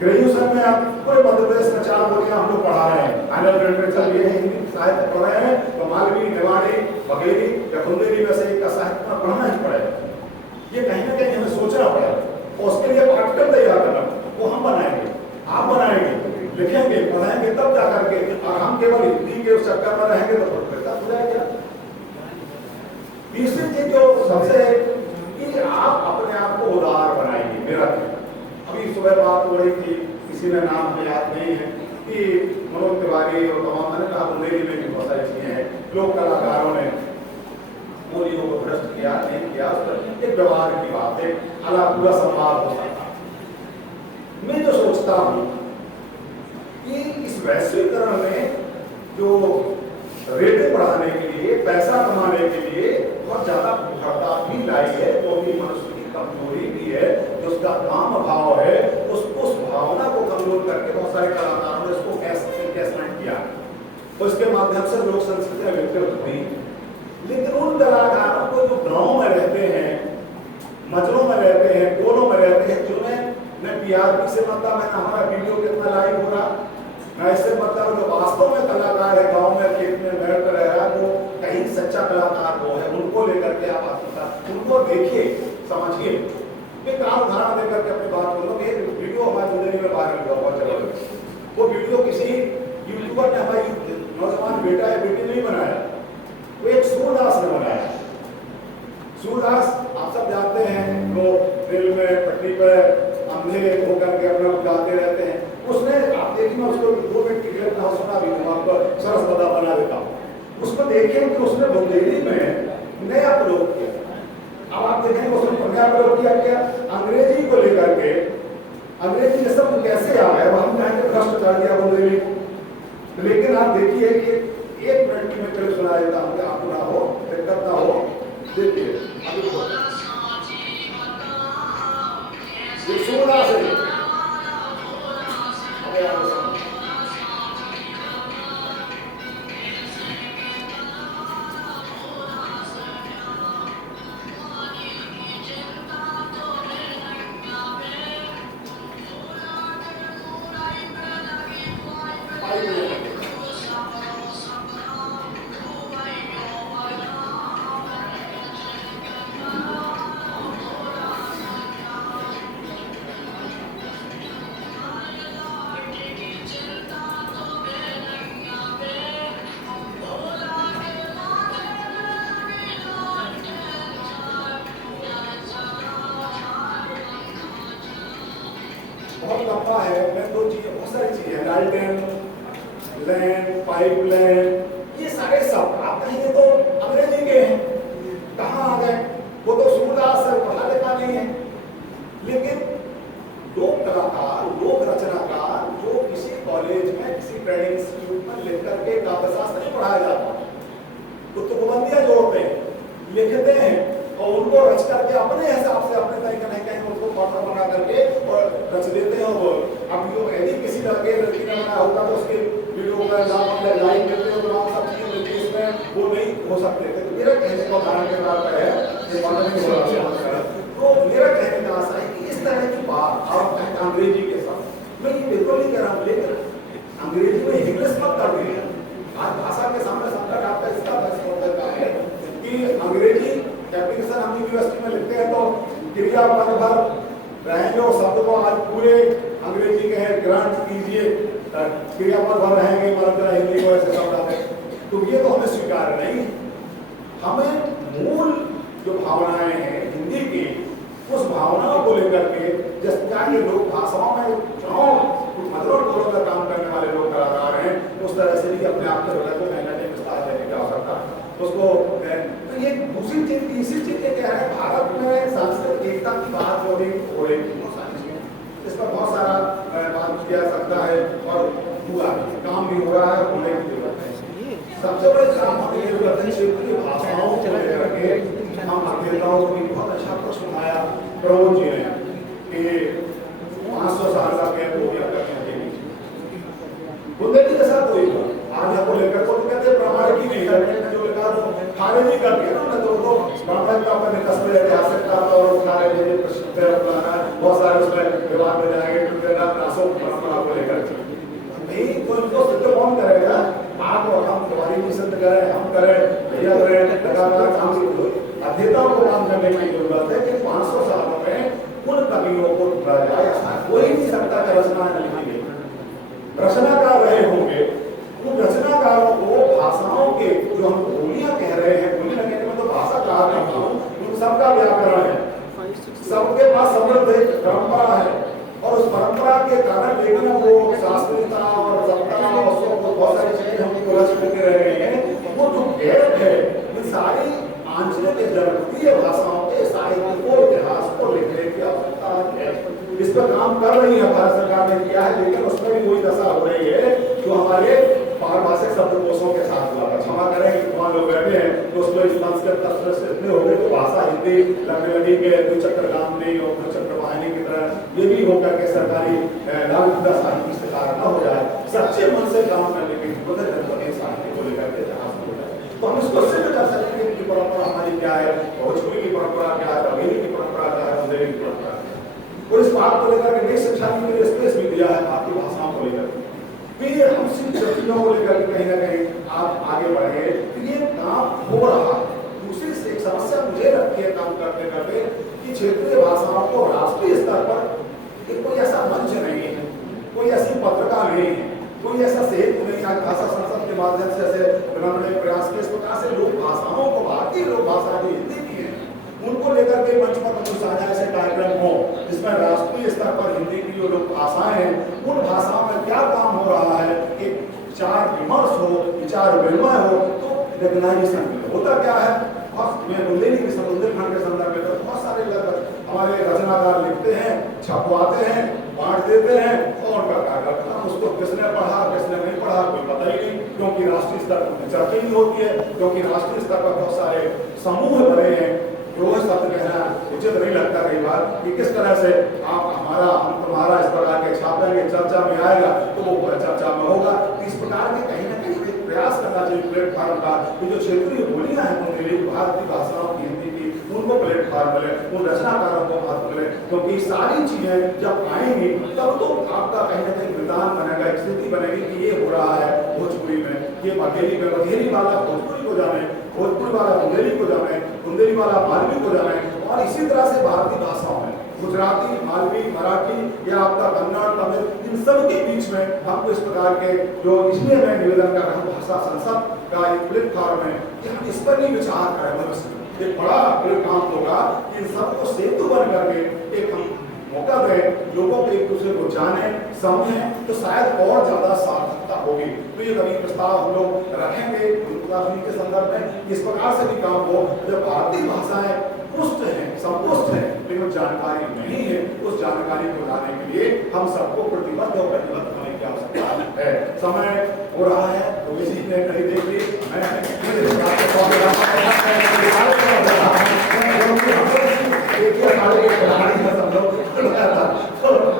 ग्रेजुएशन में आप पूरे मध्य प्रदेश में 4 बोलियां हम लोग पढ़ा रहे हैं, फाइनल लिटरेचर ये है, हिंदी साहित्य पढ़ रहे हैं, तो मालवी, नेवाड़ी, बघेली या बुंदेली में से एक का साहित्य पढ़ना ही पड़ेगा। ये कहीं ना कहीं हमें सोचना पड़ेगा, और उसके लिए पाठ्यक्रम तैयार करना, वो हम बनाएंगे, आप बनाएंगे, लिखेंगे, पढ़ाएंगे, तब जाकर के। और हम केवल हिंदी के उस चक्कर में रहेंगे तो प्रतियोगिता हो जाएगा। तीसरी चीज जो सबसे है कि आप अपने आप को उदार बनाएंगे। मेरा अभी सुबह बात हो रही थी, किसी ने नाम हमें याद नहीं है, कि मनोज तिवारी और तमाम मैंने कहा बुंदेली में भी बहुत सारी चीजें हैं। लोक कलाकारों ने बोलियों को भ्रष्ट किया, नहीं किया, उस पर एक व्यवहार की बात है, अलग पूरा संवाद हो सकता। मैं जो सोचता हूँ कि इस वैश्वीकरण में जो रेटें बढ़ाने के लिए, पैसा कमाने के लिए बहुत ज्यादा विफलता भी लाई है, जो भी मनुष्य की कमजोरी भी है, जो उसका काम भाव है, उस भावना को कमजोर करके बहुत सारे कलाकारों ने उसको कैसमेंट किया, उसके माध्यम से लोक संस्कृति विकसित हुई। लेकिन उन कलाकारों को जो गाँव में रहते हैं, मजरों में रहते हैं, टोलों में रहते हैं, जिन्हें न टीआरपी से मतलब है, हमारा वीडियो कितना लाइव हो रहा, न इससे मतलब जो वास्तव में कलाकार है, गांव में खेत में मेहनत कर रहा है, वो कहीं सच्चा कलाकार वो है, उनको लेकर के आप आत्मता, उनको देखिए, समझिए। मैं काम उदाहरण देकर के अपनी बात करूँ कि एक वीडियो हमारे जिंदगी में वायरल हुआ बहुत जबरदस्त। वो वीडियो किसी यूट्यूबर ने हमारी नौजवान बेटा या बेटी नहीं बनाया, वो एक सूरदास ने बनाया। सूरदास आप सब जानते हैं, वो रेल में पटरी पर अंधे होकर के अपना गाते रहते हैं। उसने आप देखिए, मैं उसको 2 मिनट की क्लिप ना सुना भी हूँ, आपको सरस बना देता हूँ। उसको देखें कि उसने बुंदेली में नया प्रयोग किया। अब आप देखेंगे उसने नया प्रयोग किया क्या, अंग्रेजी को लेकर के, अंग्रेजी ये सब कैसे आ गया, हम कहेंगे भ्रष्ट कर दिया बुंदेली। लेकिन आप देखिए कि 1 मिनट की मैं क्लिप सुना देता हूँ, कि आपको ना हो, दिक्कत ना हो, देखिए सूरदास है। बहुत लंबा है, मैं 2 चीजें, बहुत सारी चीजें, लालटेन, लैंड, पाइपलाइन, ये सारे सब आप कहेंगे तो अंग्रेजी के हैं, कहाँ आ गए? वो तो सूरदास है, पढ़ा लिखा नहीं है। लेकिन लोक कलाकार, लोक रचनाकार जो किसी कॉलेज में, किसी ट्रेनिंग इंस्टीट्यूट में लिख करके काव्यशास्त्र नहीं पढ़ाया जाता, तो पाबंदियां जोड़ते हैं, लिखते हैं और उनको रच करके अपने हिसाब से, अपने तरीके नहीं कहीं उसको पात्र बना करके और रच देते हैं। और अब जो यदि किसी लड़के लड़की ने बनाया होगा तो उसके वीडियो का नाम लाइक करते हैं, और सब चीजें मिलती है, इसमें वो नहीं हो सकते थे। तो मेरा कहने का उदाहरण के तौर पर है, तो मेरा कहने का आशा है कि इस तरह की बात आप अंग्रेजी के साथ, मैं ये बिल्कुल नहीं कह रहा हूँ, लेकिन अंग्रेजी में इंग्लिश मत कर दीजिए। आज भाषा के सामने संकट आपका इसका होता है कि अंग्रेजी एप्लीकेशन हम यूनिवर्सिटी में लिखते हैं तो क्रियापद भर रहेंगे, और शब्द को आज पूरे अंग्रेजी के हैं, ग्रांट कीजिए, क्रियापद भर रहेंगे, मतलब हिंदी को ऐसे शब्द आते हैं, तो ये तो हमें स्वीकार नहीं। हमें मूल जो भावनाएं हैं हिंदी की, उस भावनाओं को लेकर के, जैसे चाहे लोग भाषाओं में मधुर टोलों का काम करने वाले लोग कलाकार हैं, उस तरह से भी अपने आप को विस्तार देने की आवश्यकता उसको। तो ये दूसरी चीज, तीसरी चीज ये कह रहे हैं, भारत में सांस्कृतिक एकता की बात जो भी हो रही है, इस पर बहुत सारा बात किया सकता है, और हुआ काम भी हो रहा है, होने की जरूरत है। सबसे बड़े काम होने की जरूरत है क्षेत्रीय भाषाओं को लेकर के। हम अध्येताओं को भी बहुत अच्छा प्रश्न उठाया प्रमोद जी ने कि 500 साल का गैप हो गया करने के लिए, बुंदेली के साथ कोई आज आपको लेकर तो कहते हैं प्रमाण की नहीं करते, जो लिखा तो खारिज ही कर दिया ना, तो ब्राह्मण का अपने कस्बे ऐतिहासिकता और खारिज है, प्रसिद्ध है, बहुत सारे उसमें विवाद में जाएंगे, परंपरा को लेकर नहीं, तो इनको सिद्ध कौन करेगा? आप और हम, तुम्हारी भी सिद्ध करें, हम करें, भैया करें, लगातार काम अध्येताओं को काम करने की जरूरत है कि 500 सालों में उन कवियों को ढूंढा जाए। कोई नहीं सकता कि रचना लिखी गई, रचनाकार रहे होंगे, उन रचनाकारों को भाषाओं के जो हम बोलियां कह रहे हैं, बोली कहने में तो भाषा कहा करता हूँ, उन सबका व्याकरण है, सबके पास समृद्ध एक परंपरा है, और उस परंपरा के कारण लेकिन वो शास्त्रीयता और सत्ता और है इन सारी आंचलिक जनजातीय भाषाओं के साहित्य को, इतिहास को लिखने की आवश्यकता है। इस पर काम कर रही है भारत सरकार ने किया है, लेकिन उसमें भी वही दशा हो रही है जो हमारे पारिभाषिक शब्दकोशों के साथ हुआ था। क्षमा करें कि वहाँ लोग बैठे हैं तो उसमें संस्कृत तत्व से इतने हो गए तो भाषा हिंदी लगने लगी के द्विचक्र गांधी और द्विचक्र वाहिनी की तरह ये भी होकर के सरकारी लागू साहित्य से कारण न हो जाए। सच्चे मन से काम करने के साहित्य को लेकर के तो हम इसको सिद्ध कर सकते हैं कि परंपरा हमारी क्या है, भोजपुरी की परंपरा क्या है, बघेली की परंपरा क्या है, बुंदेली की परंपरा क्या है। और इस बात को लेकर के नई शिक्षा नीति में स्पेस भी दिया है आपकी भाषाओं को लेकर। फिर हम शिक्षकों को लेकर कहीं ना कहीं आप आगे बढ़े तो ये काम हो रहा है। दूसरी एक समस्या मुझे लगती है काम करते करते कि क्षेत्रीय भाषाओं को राष्ट्रीय स्तर पर कोई ऐसा मंच नहीं है, कोई ऐसी पत्रिका नहीं है, कोई ऐसा सेतु नहीं। आज भाषा संसद के माध्यम से ऐसे विभिन्न प्रयास के इस प्रकार से लोक भाषाओं को, भारतीय लोक भाषा जो हिंदी की है उनको लेकर के मंच पर कुछ साझा ऐसे कार्यक्रम हो जिसमें राष्ट्रीय स्तर पर हिंदी की जो लोक भाषाएं हैं उन भाषाओं में क्या काम हो रहा है, एक विचार विमर्श हो, विचार विनिमय हो, तो रिकग्नाइजेशन होता क्या है। मैं बुंदेली के बुंदेलखंड के संदर्भ में तो बहुत सारे लगभग हमारे रचनाकार लिखते हैं, छपवाते हैं, बांट देते हैं और उनका कार्यक्रम उसको किसने पढ़ा किसने नहीं पढ़ा कोई पता ही नहीं, क्योंकि राष्ट्रीय स्तर पर चर्चा ही होती है, क्योंकि राष्ट्रीय स्तर पर बहुत सारे समूह बने हैं। रोज शब्द कहना उचित नहीं लगता कई बार कि किस तरह से आप हमारा हम तुम्हारा इस प्रकार के छापेंगे चर्चा में आएगा तो वो चर्चा में होगा। इस प्रकार के कहीं ना कहीं प्रयास करना चाहिए प्लेटफॉर्म का कि जो क्षेत्रीय बोलियां हैं बुंदेली भारतीय भाषाओं की हिंदी की उनको प्लेटफॉर्म मिले, उन रचनाकारों को महत्व मिले, क्योंकि सारी चीजें जब आएंगी तब तो आपका कहीं ना कहीं विधान बनेगा, एक स्थिति बनेगी कि ये हो रहा है भोजपुरी में, ये बघेली में, बघेली वाला भोजपुरी को जाने, भोजपुरी वाला बुंदेली को जाने, बुंदेली वाला मालवी को जाने। और इसी तरह से भारतीय भाषाओं में गुजराती, मालवी, मराठी या आपका कन्नड़, तमिल, इन सब के बीच में हमको इस प्रकार के जो इसलिए मैं निवेदन कर रहा हूँ भाषा संसद का एक प्लेटफॉर्म है कि हम इस पर भी विचार करें। भविष्य एक बड़ा काम होगा कि इन सबको सेतु बन करके एक हम मौका दें, लोगों को एक दूसरे को जाने समझें तो शायद और ज्यादा सार्थकता होगी। तो ये कभी प्रस्ताव हम लोग रखेंगे के संदर्भ में इस प्रकार से भी काम हो जब भारतीय भाषाएं पुष्ट है, संपुष्ट है, लेकिन जानकारी नहीं है, उस जानकारी को लाने के लिए हम सबको प्रतिबद्ध और प्रतिबद्ध होने की आवश्यकता है। समय हो रहा है तो इसी ने कहीं देख ली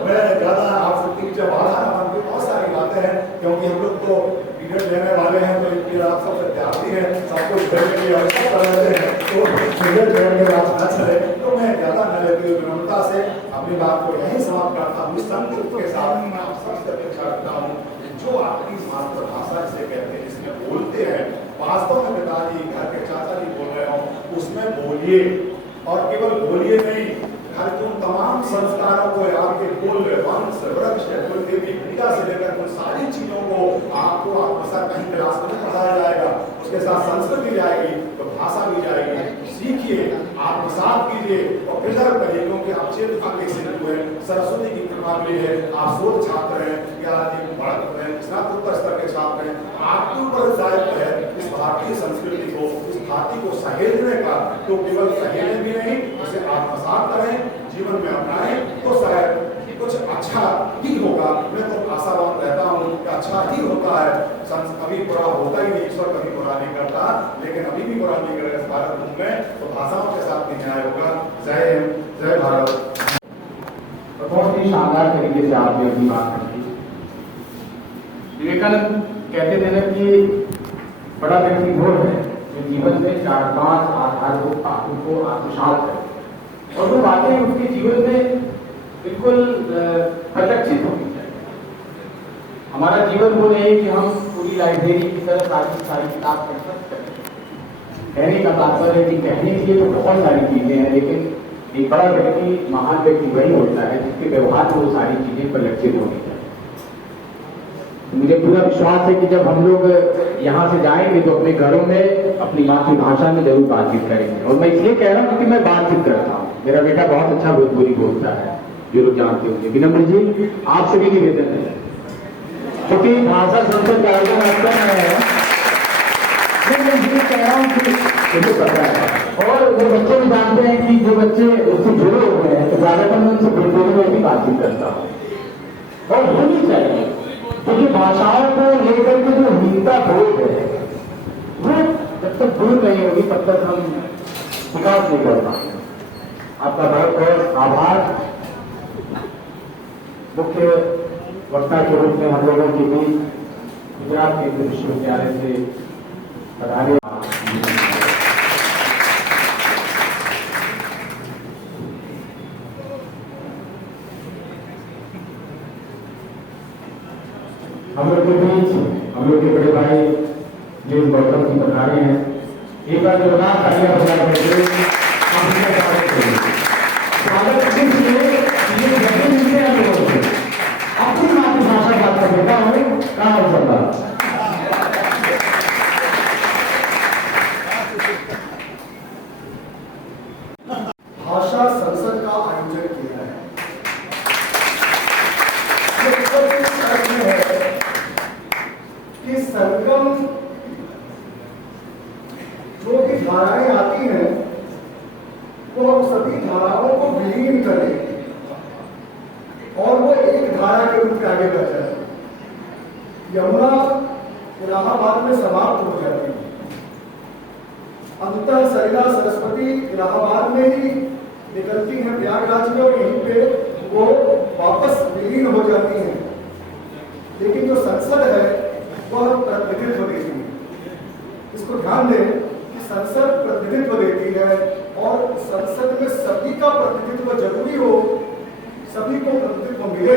मैं ज्यादा आप सबकी जवाब बहुत सारी बातें हैं क्योंकि हम लोग तो पीरियड लेने वाले हैं तो इनकी आप सब विद्यार्थी हैं, सबको देने की आवश्यकता रहते हैं तो पीरियड लेने के बाद न चले तो मैं ज्यादा न लेती हुई विनम्रता से अपनी बात को यहीं समाप्त करता हूँ। संतुष्ट के साथ मैं आप सबसे अपेक्षा रखता हूँ जो आपकी मातृभाषा जिसे कहते हैं जिसमें बोलते हैं वास्तव में पिताजी घर के चाचा जी बोल रहे हो उसमें बोलिए और केवल बोलिए नहीं, घर के उन तमाम संस्कारों को आपके कुल वंश वृक्ष कुल देवी पूजा से लेकर उन सारी चीजों को आपको आत्मसात कहीं क्लास में पढ़ाया जाएगा, उसके साथ संस्कृति जाएगी तो भाषा भी जाएगी। सीखिए, आत्मसात कीजिए और प्रिजर्व करिए, क्योंकि आप क्षेत्र के सिंधु है, सरस्वती की कृपा मिली है, आप शोध छात्र हैं या स्नातकोत्तर स्तर के छात्र हैं, आपके ऊपर दायित्व है इस भारतीय संस्कृति को, इस भारतीय को सहेजने का। तो केवल सहेजने भी नहीं, उसे आत्मसात करें, जीवन में अपनाएं तो शायद कुछ अच्छा ही होगा। मैं तो आशावान रहता हूँ कि अच्छा ही होता है, कभी बुरा होता ही नहीं, ईश्वर कभी बुरा नहीं करता, लेकिन अभी भी बुरा नहीं करेगा भारत भूमि में तो भाषाओं के साथ भी न्याय होगा। जय हिंद, जय भारत। बहुत ही शानदार तरीके से आपने अपनी बात रखी। विवेकानंद कहते थे ना कि बड़ा व्यक्ति वो है जो जीवन में 4-5 आधार को आत्मसात करे और वो बातें उसके जीवन में बिल्कुल प्रदर्शित होनी चाहिए। हमारा जीवन वो नहीं कि हम पूरी लाइब्रेरी की तरह सारी किताब पढ़ सकते हैं। कहने का तात्पर्य है कि कहने के लिए तो बहुत सारी चीजें हैं, लेकिन एक बड़ा व्यक्ति, महान व्यक्ति वही होता है जिसके व्यवहार में वो सारी चीजें प्रदर्शित होनी चाहिए। मुझे पूरा विश्वास है कि जब हम लोग यहाँ से जाएंगे तो अपने घरों में अपनी मातृभाषा में जरूर बातचीत करेंगे। और मैं इसलिए कह रहा हूँ क्योंकि मैं बातचीत करता हूँ, मेरा बेटा बहुत अच्छा भोजपुरी बोलता है, जो लोग जानते होंगे। विनम्र जी, आपसे भी निवेदन है क्योंकि भाषा संसद कार्यक्रम आपका है, मैं ये कह रहा हूँ मुझे पता है। और वो बच्चे भी जानते हैं कि जो बच्चे उससे जुड़े हुए हैं तो ज्यादातर मैं उनसे हिंदी में भी बातचीत करता हूँ, और होनी चाहिए, क्योंकि भाषाओं को लेकर के जो हीनता बोध है वो जब तक दूर नहीं होगी तब तक हम विकास नहीं कर पाएंगे। आपका बहुत बहुत आभार। मुख्य वक्ता के रूप में हम लोगों के बीच गुजरात केंद्रीय विश्वविद्यालय से पधारे हम लोग के बीच हम लोग के बड़े भाई जो गौतम जी पधारे हैं, एक बार जोरदार तालियां बजा करके स्वागत अपनी मातृभाषा बात कर देता हूँ। कहाँ चलता भाषा संसद का आयोजन किया है। है कि संगम जो भी धाराएं आती हैं वो हम सभी धाराओं को विलीन करें और वो एक धारा के रूप में आगे बढ़ जाए। यमुना इलाहाबाद में समाप्त हो जाती है, अंततः सरिला सरस्वती इलाहाबाद में ही निकलती है प्रयागराज में, और यहीं पे वो वापस विलीन हो जाती हैं। लेकिन जो संसद है वह प्रतिनिधित्व देती है। इसको ध्यान दें कि संसद प्रतिनिधित्व देती है और संसद में सभी का प्रतिनिधित्व जरूरी हो, सभी को प्रतिनिधित्व मिले,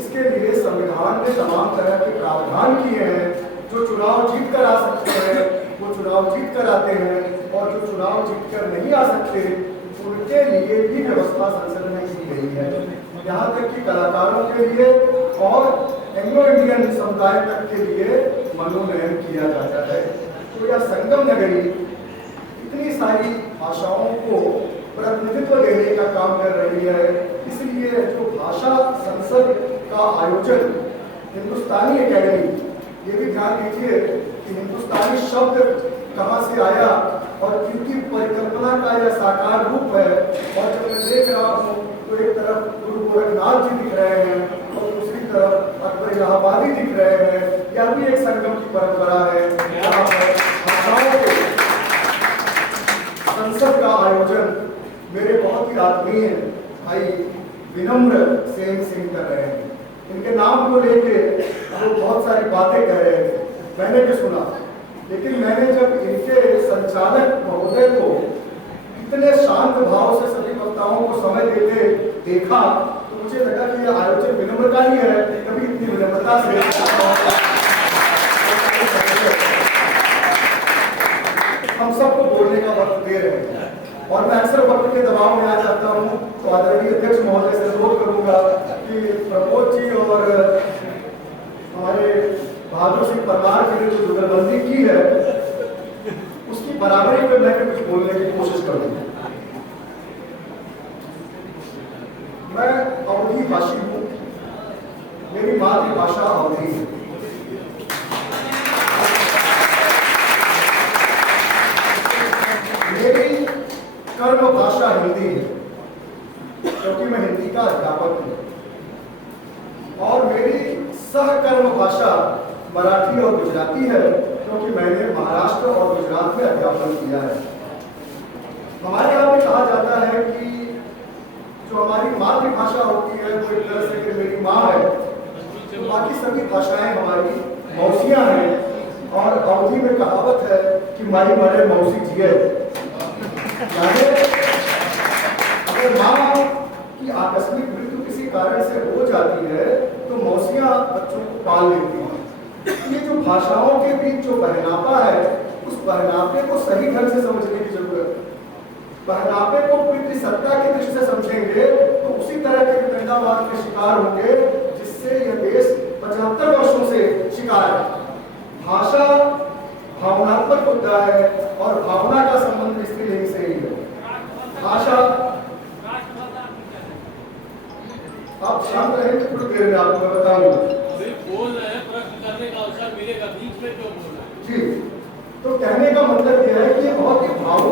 इसके लिए संविधान ने तमाम तरह के प्रावधान किए हैं। जो चुनाव जीत कर आ सकते हैं वो चुनाव जीत कर आते हैं, और जो चुनाव जीत कर नहीं आ सकते उनके लिए भी व्यवस्था संसद में की गई है। यहाँ तक कि कलाकारों के लिए और एंग्लो इंडियन समुदाय तक के लिए मनोनयन किया जाता है। तो यह संगम नगरी इतनी सारी भाषाओं को प्रतिनिधित्व देने का काम कर रही है। इसलिए जो भाषा संसद का आयोजन हिंदुस्तानी एकेडमी, ये भी ध्यान दीजिए कि हिंदुस्तानी शब्द कहाँ से आया, और क्योंकि परिकल्पना का यह साकार रूप है। और जब मैं देख रहा हूँ तो एक तरफ गुरु गोरखनाथ जी दिख रहे हैं और दूसरी तरफ अकबर इलाहाबादी दिख रहे हैं। यह भी एक संगम की परंपरा है। यहाँ पर भाषाओं के संसद का आयोजन मेरे बहुत ही आत्मीय भाई विनम्र सेन सिंह कर रहे हैं। इनके नाम को लेके वो बहुत सारी बातें कह रहे थे, मैंने भी सुना, लेकिन मैंने जब इनके संचालक महोदय को इतने शांत भाव से सभी वक्ताओं को समय देते देखा तो मुझे लगा कि यह आयोजन विनम्रता ही है। कभी इतनी विनम्रता से हम सबको बोलने का वक्त दे रहे हैं, और मैं अक्सर वक्त के दबाव में आ जाता हूँ। तो आदरणीय अध्यक्ष महोदय से अनुरोध करूंगा कि प्रमोद जी और हमारे बहादुर सिंह परमार जी ने जो जुगलबंदी की है उसकी बराबरी में मैं भी कुछ बोलने की कोशिश करूंगा। मैं अवधी भाषी हूँ, मेरी मातृभाषा अवधी है। मेरी कर्म भाषा हिंदी है क्योंकि मैं हिंदी का अध्यापक हूँ, और मेरी सहकर्म भाषा मराठी और गुजराती है क्योंकि मैंने महाराष्ट्र और गुजरात में अध्यापन किया है। हमारे यहाँ भी कहा जाता है कि जो हमारी मातृभाषा होती है वो एक तरह से कि मेरी माँ है, तो बाकी सभी भाषाएं हमारी मौसियाँ हैं। और अवधी में कहावत है कि माई मरे मौसी जिए। अगर माँ की आकस्मिक मृत्यु किसी कारण से हो जाती है तो मौसियाँ बच्चों को पाल लेती हैं। ये जो भाषाओं के बीच जो बहनापा है, उस बहनापे को सही ढंग से समझने की जरूरत है। बहनापे को पितृसत्ता की दृष्टि से समझेंगे तो उसी तरह के वितंडावाद के शिकार होंगे जिससे यह देश 75 वर्षों से शिकार है। भाषा भावनात्मक मुद्दा है और भावना का संबंध स्त्रीलिंग से ही है। भाषा, आप शांत रहेंगे थोड़ी देर में आपको बताऊंगा। बोल रहे हैं, प्रश्न करने का अवसर मिलेगा, बीच में क्यों बोल रहे हैं? जी, तो कहने का मतलब यह है कि बहुत ही भावुक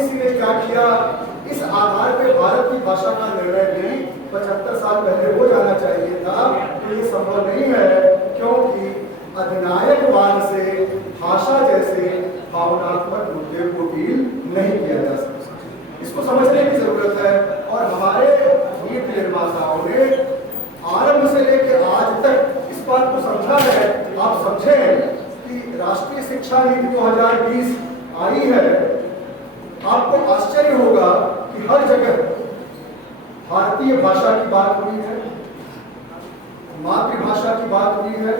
किसी ने क्या किया, इस आधार पे भारत की भाषा का निर्णय भी 75 साल पहले हो जाना चाहिए था। तो ये संभव नहीं है, क्योंकि अधिनायकवाद से भाषा जैसे भावनात्मक मुद्दे को डील नहीं किया जा सकता। इसको समझने की जरूरत है। और हमारे नीति निर्माताओं ने आरंभ से लेकर आज तक इस बात को समझा है। आप समझें कि राष्ट्रीय शिक्षा नीति 2020 आई है, आपको आश्चर्य होगा कि हर जगह भारतीय भाषा की बात हुई है, मातृभाषा की बात हुई है,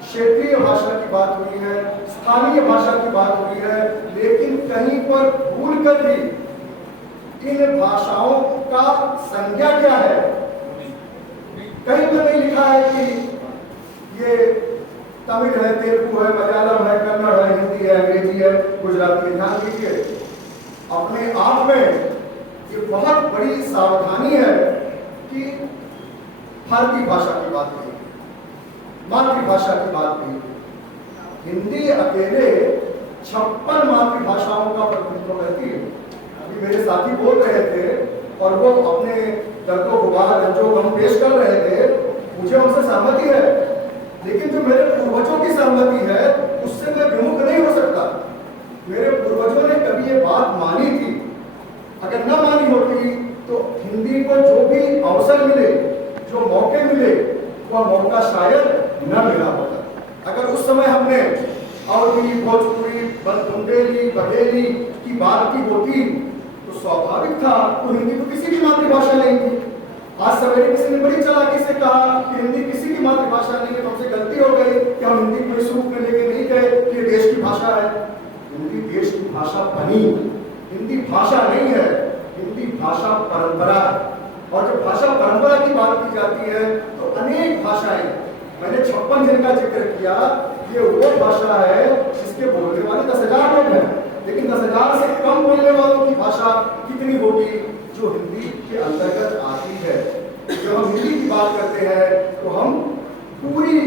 क्षेत्रीय भाषा की बात हुई है, स्थानीय भाषा की बात हुई है, लेकिन कहीं पर भूलकर भी इन भाषाओं का संज्ञा क्या है, कहीं पर नहीं लिखा है कि ये तमिल है, तेलुगु है, मलयालम है, कन्नड़ है, हिंदी है, अंग्रेजी है, गुजराती है। ध्यान दीजिए, अपने आप में ये बहुत बड़ी सावधानी है कि भारतीय भाषा की बात नहीं, मातृभाषा की बात नहीं। हिंदी अकेले 56 मातृभाषाओं का प्रतिनिधित्व करती है। अभी मेरे साथी बोल रहे थे और वो अपने दर्दो गुबार रंजो गम पेश कर रहे थे, मुझे उनसे सहमति है, लेकिन जो मेरे पूर्वजों की सहमति है उससे मैं विमुख नहीं हो सकता। मेरे पूर्वजों ने कभी ये बात मानी थी, अगर न मानी होती तो हिंदी को जो भी अवसर मिले, जो मौके मिले, वह मौका शायद न मिला होता। अगर उस समय हमने अवधी, भोजपुरी, बुंदेली, बघेली की बात की होती तो स्वाभाविक था, तो हिंदी तो किसी की मातृभाषा नहीं थी। आज सवेरे किसी ने बड़ी चालाकी से कहा कि हिंदी किसी की मातृभाषा नहीं है, हमसे गलती हो गई कि हम हिंदी को इस रूप में लेके नहीं गए कि ये देश की भाषा है। हिंदी देश की भाषा बनी, हिंदी भाषा नहीं है, हिंदी भाषा परंपरा है। और जब भाषा परंपरा की बात की जाती है तो अनेक भाषाएं, मैंने 56 जिनका जिक्र किया, ये वो भाषा है जिसके बोलने वाले 10,000 लोग हैं, लेकिन 10,000 से कम बोलने वालों की भाषा कितनी होगी जो हिंदी के अंतर्गत आती है। जब हम हिंदी की बात करते हैं तो हम पूरी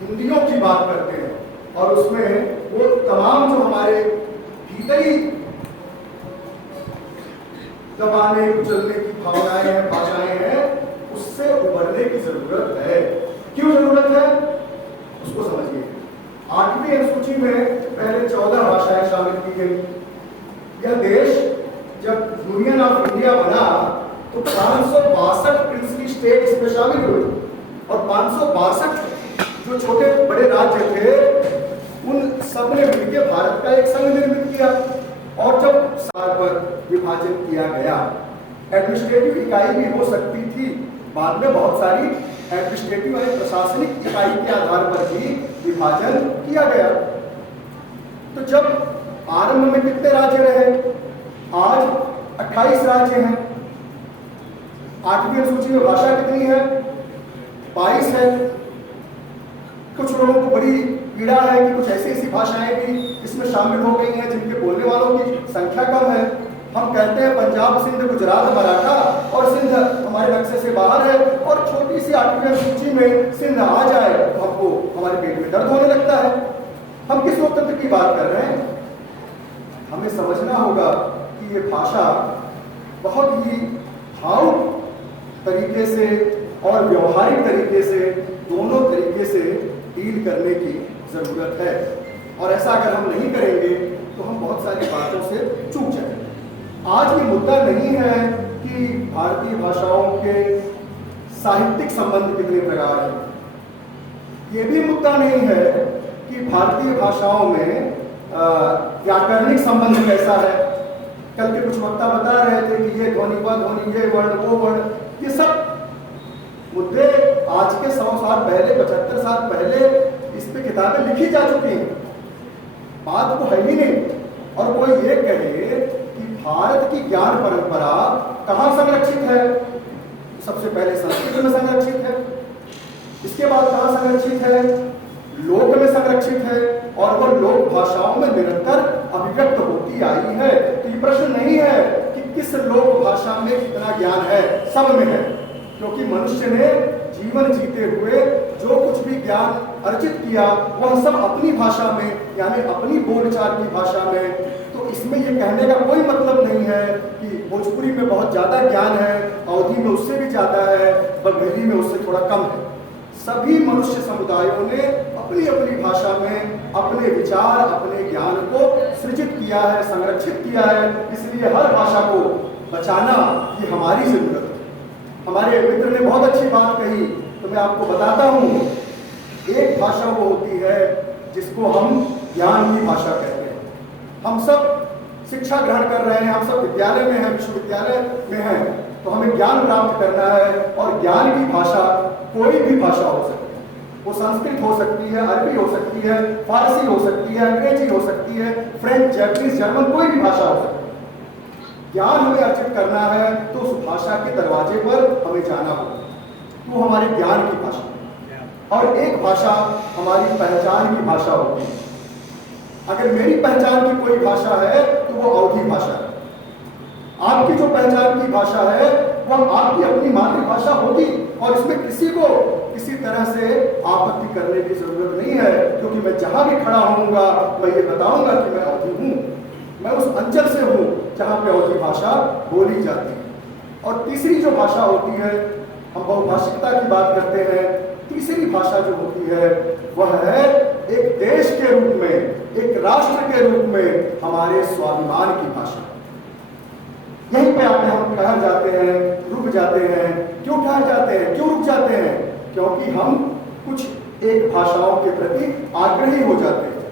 हिंदियों की बात करते हैं, और उसमें वो तमाम जो हमारे भीतरी दबाने कुचलने की भावनाएं हैं, भाषाएं हैं, उससे उबरने की जरूरत है। क्यों जरूरत है उसको समझिए। 8वीं अनुसूची में पहले 14 भाषाएं शामिल की गई। यह देश जब यूनियन ऑफ इंडिया बना तो 562 प्रिंसली स्टेट इसमें शामिल हुए, और 562 जो छोटे बड़े राज्य थे उन सब ने मिलकर भारत का एक संघ निर्मित किया। और जब साल पर विभाजन किया गया, एडमिनिस्ट्रेटिव इकाई भी हो सकती थी, बाद में बहुत सारी एडमिनिस्ट्रेटिव यानी प्रशासनिक इकाई के आधार पर भी विभाजन किया गया। तो जब आरंभ में कितने राज्य रहे, आज 28 राज्य हैं। 8वीं अनुसूची में भाषा कितनी है, 22 है। कुछ लोगों को बड़ी पीड़ा है कि कुछ ऐसी भाषाएं भी इसमें शामिल हो गई हैं जिनके बोलने वालों की संख्या कम है। हम कहते हैं पंजाब, सिंध, गुजरात, मराठा, और सिंध हमारे नक्शे से बाहर है, और छोटी सी 8वीं अनुसूची में सिंध आ जाए तो हमको हमारे पेट में दर्द होने लगता है। हम किस लोकतंत्र की बात कर रहे हैं? हमें समझना होगा कि ये भाषा बहुत ही भावुक तरीके से और व्यवहारिक तरीके से, दोनों तरीके से डील करने की जरूरत है। और ऐसा अगर हम नहीं करेंगे तो हम बहुत सारी बातों से चूक जाएंगे। आज ये मुद्दा नहीं है कि भारतीय भाषाओं के साहित्यिक संबंध कितने प्रकार हैं, ये भी मुद्दा नहीं है कि भारतीय भाषाओं में व्याकरणिक संबंध कैसा है। कल के कुछ वक्ता बता रहे थे कि ये ध्वनि, व ध्वनि, ये वर्ण, वो वर्ण, ये सब मुद्दे आज के 100 साल पहले, 75 साल पहले इस पे किताबें लिखी जा चुकी हैं। बात तो है ही नहीं। और कोई ये कहे कि भारत की ज्ञान परंपरा कहाँ संरक्षित है, सबसे पहले संस्कृत में संरक्षित है, इसके बाद कहाँ संरक्षित है, लोक में संरक्षित है, और वह लोक भाषाओं में निरंतर अभिव्यक्त होती आई है। तो ये प्रश्न नहीं है कि किस लोक भाषा में कितना ज्ञान है, सब में है, क्योंकि मनुष्य ने जीवन जीते हुए जो कुछ भी ज्ञान अर्जित किया वह सब अपनी भाषा में, यानी अपनी बोलचाल की भाषा में। तो इसमें ये कहने का कोई मतलब नहीं है कि भोजपुरी में बहुत ज़्यादा ज्ञान है, अवधी में उससे भी ज़्यादा है, बघेली में उससे थोड़ा कम है। सभी मनुष्य समुदायों ने अपनी अपनी भाषा में अपने विचार, अपने ज्ञान को सृजित किया है, संरक्षित किया है। इसलिए हर भाषा को बचाना ये हमारी जरूरत है। हमारे मित्र ने बहुत अच्छी बात कही, तो मैं आपको बताता हूँ। एक भाषा वो होती है जिसको हम ज्ञान की भाषा कहते हैं। हम सब शिक्षा ग्रहण कर रहे हैं, हम सब विद्यालय में हैं, विश्वविद्यालय में हैं, तो हमें ज्ञान प्राप्त करना है। और ज्ञान की भाषा कोई भी भाषा हो सकती है। वो संस्कृत हो सकती है, अरबी हो सकती है, फारसी हो सकती है, अंग्रेजी हो सकती है, फ्रेंच, जैपनीज, जर्मन, कोई भी भाषा हो सकती है। ज्ञान हमें अर्जित करना है तो उस भाषा के दरवाजे पर हमें जाना होगा। वो हमारे ज्ञान की भाषा है। और एक भाषा हमारी पहचान की भाषा होती है। अगर मेरी पहचान की कोई भाषा है तो वो अवधी भाषा है। आपकी जो पहचान की भाषा है वह आपकी अपनी मातृभाषा होगी, और इसमें किसी को किसी तरह से आपत्ति करने की जरूरत नहीं है, क्योंकि मैं जहां भी खड़ा होऊंगा मैं ये बताऊंगा कि मैं अवधी हूं, मैं उस अंचल से हूं जहां पे अवधी भाषा बोली जाती है। और तीसरी जो भाषा होती है, हम बहुभाषिकता की बात करते हैं, तीसरी भाषा जो होती है वह है एक देश के रूप में, एक राष्ट्र के रूप में हमारे स्वाभिमान की भाषा। यहीं पे आके हम ठहर जाते हैं, रुक जाते हैं। क्यों ठहर जाते हैं, क्यों रुक जाते हैं? क्योंकि हम कुछ एक भाषाओं के प्रति आग्रही हो जाते हैं।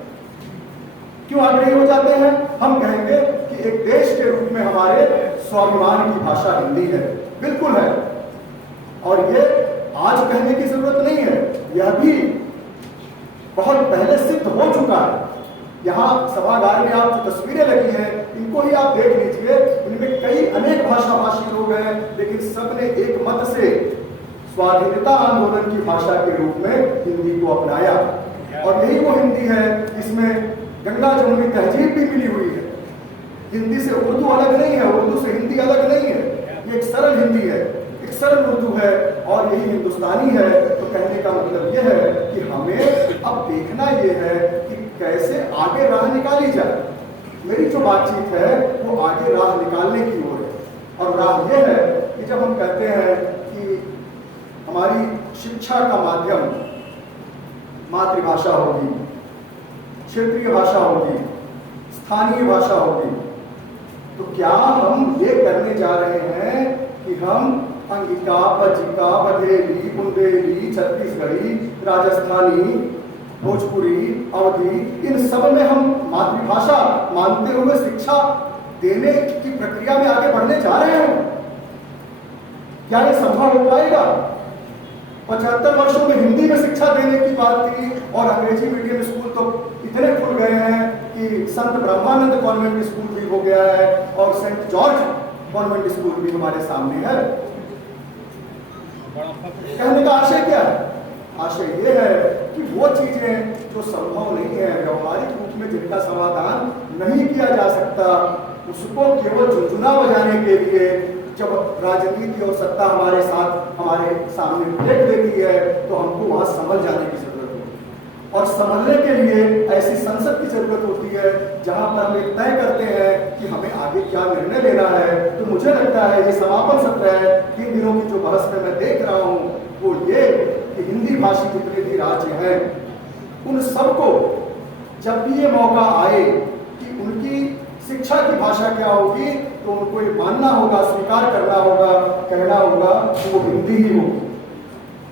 क्यों आग्रही हो जाते हैं? हम कहेंगे कि एक देश के रूप में हमारे स्वाभिमान की भाषा हिंदी है। बिल्कुल है, और ये आज कहने की जरूरत नहीं है, यह भी बहुत पहले सिद्ध हो चुका है। यहाँ सभागार में आप जो तस्वीरें लगी हैं, इनको ही आप देख लीजिए। इनमें कई अनेक भाषाभाषी लोग हैं, लेकिन सबने एक मत से स्वाधीनता आंदोलन की भाषा के रूप में हिंदी को अपनाया। और यही वो हिंदी है जिसमें गंगा जमुनी तहजीब भी मिली हुई है। हिंदी से उर्दू अलग नहीं है, उर्दू से हिंदी अलग नहीं है। ये एक सरल हिंदी है, एक सरल उर्दू है, और यही हिंदुस्तानी है। तो कहने का मतलब यह है कि हमें अब देखना यह है कि कैसे आगे राह निकाली जाए। मेरी जो बातचीत है वो आगे राह निकालने की ओर है। और राह यह है कि जब हम कहते हैं कि हमारी शिक्षा का माध्यम मातृभाषा होगी, क्षेत्रीय भाषा होगी, स्थानीय भाषा होगी, तो क्या हम ये करने जा रहे हैं कि हम अंगिका, बज्जिका, बघेली, बुंदेली, छत्तीसगढ़ी, राजस्थानी, भोजपुरी, अवधी, इन सब में हम मातृभाषा मानते हुए शिक्षा देने की प्रक्रिया में आगे बढ़ने जा रहे हैं? क्या ये संभव हो पाएगा? 75 वर्षों में हिंदी में शिक्षा देने की बात थी, और अंग्रेजी मीडियम स्कूल तो इतने खुल गए हैं कि संत ब्रह्मानंद कॉन्वेंट स्कूल भी हो गया है, और सेंट जॉर्ज कॉन्वेंट स्कूल भी हमारे सामने है। कहने का आशय क्या है? आशय यह है कि वो चीजें जो संभव नहीं है, व्यवहारिक रूप में जिनका समाधान नहीं किया जा सकता, उसको केवल झुनझुना बजाने के लिए जब राजनीति और सत्ता हमारे साथ, हमारे सामने फेंक देती है, तो हमको वहां संभल जाने की जरूरत होती है। और संभलने के लिए ऐसी संसद की जरूरत होती है जहां पर हम तय करते हैं कि हमें आगे क्या निर्णय लेना है। तो मुझे लगता है ये समापन सत्र है, 3 दिनों की जो बहस में मैं देख रहा हूं वो ये कि हिंदी भाषी जितने भी राज्य हैं, उन सबको जब भी ये मौका आए कि उनकी शिक्षा की भाषा क्या होगी, तो उनको ये मानना होगा, स्वीकार करना होगा, कहना होगा कि वो हिंदी ही होगी।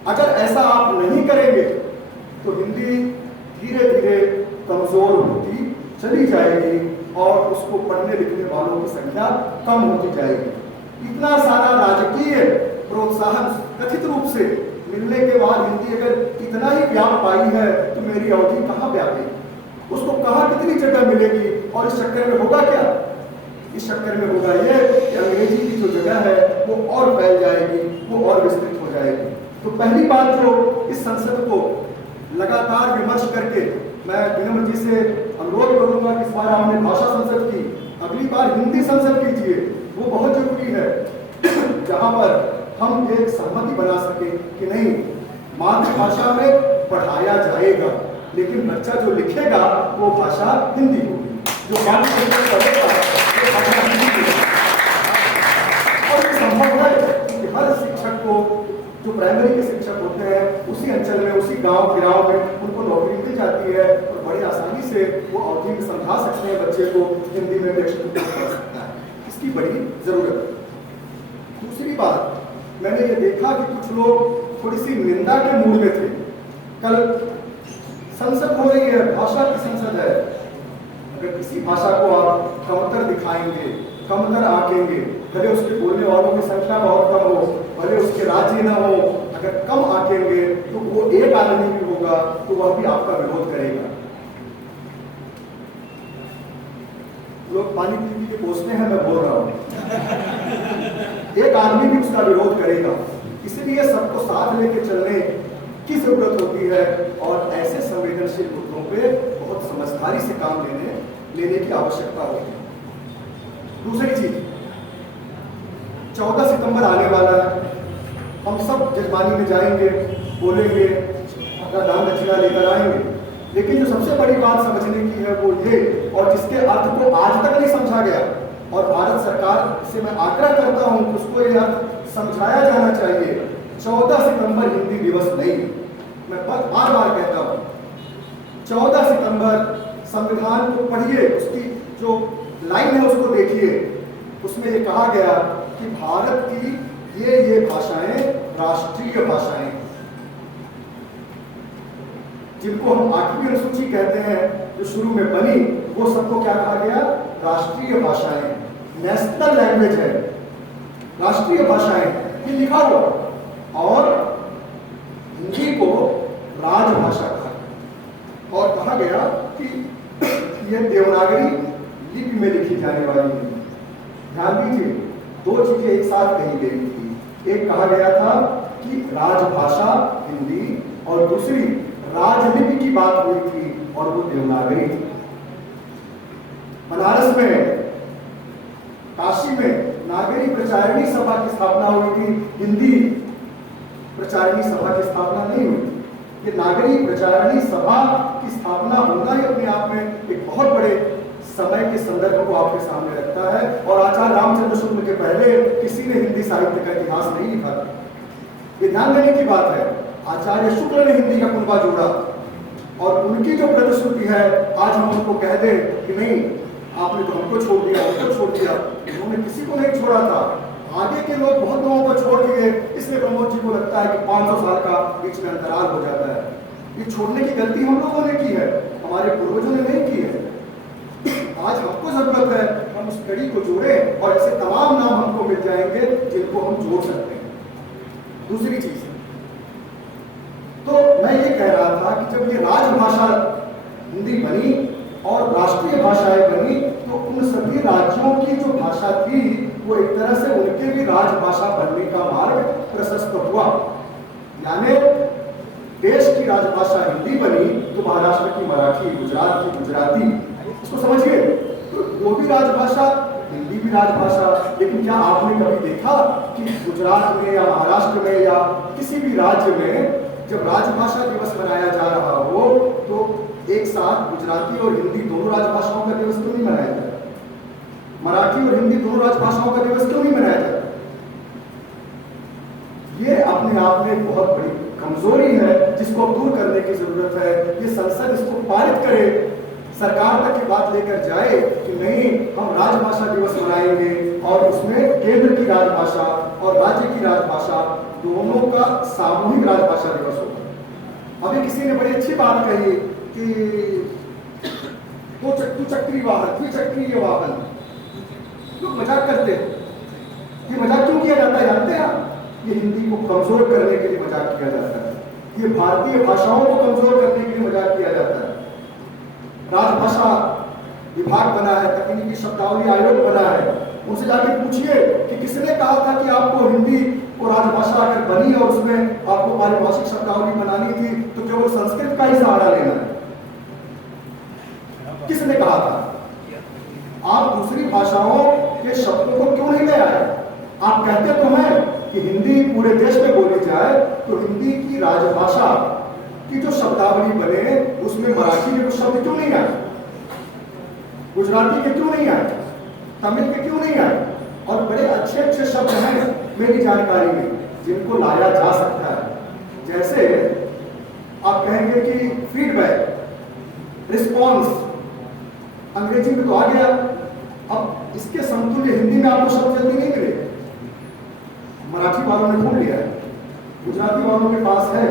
अगर ऐसा आप नहीं करेंगे तो हिंदी धीरे धीरे कमजोर होती चली जाएगी, और उसको पढ़ने लिखने वालों की संख्या कम होती जाएगी। इतना सारा राजकीय प्रोत्साहन कथित रूप से मिलने के बाद हिंदी अगर इतना ही व्याप पाई है, तो मेरी अवधि कहाँ व्यापेगी? उसको कहाँ कितनी जगह मिलेगी? और इस चक्कर में होगा क्या? इस चक्कर में होगा ये कि अंग्रेजी की जो जगह है वो और फैल जाएगी, वो और विस्तृत हो जाएगी। तो पहली बात जो इस संसद को लगातार विमर्श करके मैं विनम्र जी से अनुरोध करूंगा कि इस बार आपने भाषा संसद की, अगली बार हिंदी संसद कीजिए। वो बहुत जरूरी है, जहां पर हम एक सहमति बना सके कि नहीं, मातृभाषा में पढ़ाया जाएगा, लेकिन बच्चा जो लिखेगा वो भाषा हिंदी होगी। जो ज्ञान के लिए पढ़ेगा वो भाषा हिंदी है। और ये संभव है कि हर शिक्षक को, जो प्राइमरी के शिक्षक होते हैं, उसी अंचल में, उसी गांव गिराव में उनको नौकरी मिल जाती है और बड़ी आसानी से वो अवधि में समझा सकते हैं बच्चे को, हिंदी में टेक्स्ट बुक पढ़ सकता है। इसकी बड़ी जरूरत है। दूसरी बात, मैंने ये देखा कि कुछ लोग थोड़ी सी निंदा के मूड में थे। कल संसद हो रही है, भाषा की संसद है, अगर किसी भाषा को आप कमतर दिखाएंगे, कमतर आंकेंगे, भले उसके बोलने वालों की संख्या बहुत कम हो, भले उसके राज्य न हो, अगर कम आंकेंगे तो वो एक आदमी भी होगा तो वह भी आपका विरोध करेगा। लोग पानी पी के पूछते हैं, मैं बोल रहा हूं, एक आदमी भी उसका विरोध करेगा। इसलिए सबको साथ लेके चलने की जरूरत होती है और ऐसे संवेदनशील मुद्दों पे बहुत समझदारी से काम लेने की आवश्यकता होती है। दूसरी चीज, 14 सितंबर आने वाला है, हम सब जजमानी में जाएंगे, बोलेंगे, अपना दान दक्षिणा लेकर आएंगे, लेकिन जो सबसे बड़ी बात समझने की है वो ये, और जिसके अर्थ को आज तक नहीं समझा गया, और भारत सरकार से मैं आग्रह करता हूं कि उसको ये अर्थ समझाया जाना चाहिए। 14 सितंबर हिंदी दिवस नहीं, मैं बार बार कहता हूं, 14 सितंबर संविधान को पढ़िए, उसकी जो लाइन है उसको देखिए, उसमें ये कहा गया कि भारत की ये भाषाएं राष्ट्रीय भाषाएं, जिनको हम 8वीं अनुसूची कहते हैं, जो शुरू में बनी, वो सबको क्या कहा गया? राष्ट्रीय भाषाएं, नेशनल लैंग्वेज है, राष्ट्रीय भाषाएं, ये लिखा हुआ। और हिंदी को राजभाषा कहा और कहा गया कि यह देवनागरी लिपि में लिखी जाने वाली है। ध्यान दीजिए, दो चीजें एक साथ कही गई थी। एक कहा गया था कि राजभाषा हिंदी, और दूसरी राजलिपि की बात हुई थी और वो देवनागरी थी। बनारस में, काशी में नागरी प्रचारिणी सभा की स्थापना हुई थी, हिंदी प्रचारिणी सभा की स्थापना नहीं हुई। ये नागरी प्रचारिणी सभा की स्थापना होना ही अपने आप में एक बहुत बड़े समय के संदर्भ को आपके सामने रखता है। और आचार्य रामचंद्र शुक्ल के पहले किसी ने हिंदी साहित्य का इतिहास नहीं लिखा था। ये ध्यान देने की बात है। आचार्य शुक्ल ने हिंदी का कुनबा जोड़ा, और उनकी जो प्रतिश्रुति है, आज हम उनको कह दें कि नहीं, आपने तो हमको छोड़ दिया, हमको छोड़ दिया, उन्होंने किसी को नहीं छोड़ा था। आगे के लोग बहुत लोगों को छोड़ दिए, इसलिए प्रमोद जी को लगता है कि 500 साल का बीच में अंतराल हो जाता है। ये छोड़ने की गलती हम लोगों ने की है, हमारे पूर्वजों ने नहीं की है। आज हमको जरूरत है हम उस कड़ी को जोड़ें, और ऐसे तमाम नाम हमको मिल जाएंगे जिनको हम जोड़ सकते हैं। दूसरी चीज, तो मैं ये कह रहा था कि जब ये राजभाषा हिंदी बनी और राष्ट्रीय भाषाएं बनी, तो उन सभी राज्यों की जो भाषा थी वो एक तरह से उनके भी राजभाषा बनने का मार्ग प्रशस्त हुआ। यानी देश की राजभाषा हिंदी बनी तो महाराष्ट्र की मराठी, गुजरात की गुजराती, इसको समझिए, तो वो भी राजभाषा, हिंदी भी राजभाषा। लेकिन क्या आपने कभी देखा कि गुजरात में या महाराष्ट्र में या किसी भी राज्य में जब राजभाषा दिवस मनाया जा रहा हो तो एक साथ गुजराती और हिंदी दोनों राजभाषाओं का दिवस क्यों नहीं मनाया जाता? मराठी और हिंदी दोनों राजभाषाओं का दिवस क्यों नहीं मनाया जाता? ये अपने आप में बहुत बड़ी कमजोरी है जिसको दूर करने की जरूरत है। ये संसद इसको पारित करे, सरकार तक की बात लेकर जाए कि नहीं, हम राजभाषा दिवस मनाएंगे और उसमें केंद्र की राजभाषा और राज्य की राजभाषा दोनों का सामूहिक राजभाषा दिवस होगा। अभी किसी ने बड़ी अच्छी बात कही कि दो चक्री वाहन, द्विचक्रीय वाहन, लोग मजाक करते हैं। ये मजाक क्यों किया जाता है जानते हैं आप? ये हिंदी को कमजोर करने के लिए मजाक किया जाता है, ये भारतीय भाषाओं को कमजोर करने के लिए मजाक किया जाता है। राजभाषा विभाग बना है, तकनीकी शब्दावली आयोग बना है, उनसे जाके पूछिए कि किसने कहा था कि आपको हिंदी को राजभाषा अगर बनी और उसमें आपको पारिभाषिक शब्दावली बनानी थी तो केवल संस्कृत का ही सहारा लेना है? किसने कहा था? आप दूसरी भाषाओं के शब्दों को क्यों नहीं ले आए? आप कहते तो हैं कि हिंदी पूरे देश में बोली जाए, तो हिंदी की राजभाषा की जो शब्दावली बने उसमें मराठी के कुछ शब्द क्यों नहीं आए? गुजराती के क्यों नहीं आए, तमिल के क्यों नहीं आए, और बड़े अच्छे अच्छे शब्द हैं मेरी जानकारी में जिनको लाया जा सकता है। जैसे आप कहेंगे कि फीडबैक, रिस्पॉन्स, अंग्रेजी में तो आ गया, अब इसके समतुल्य हिंदी में आपको शब्द जल्दी नहीं मिले। मराठी वालों ने ढूंढ लिया है, गुजराती वालों के पास है,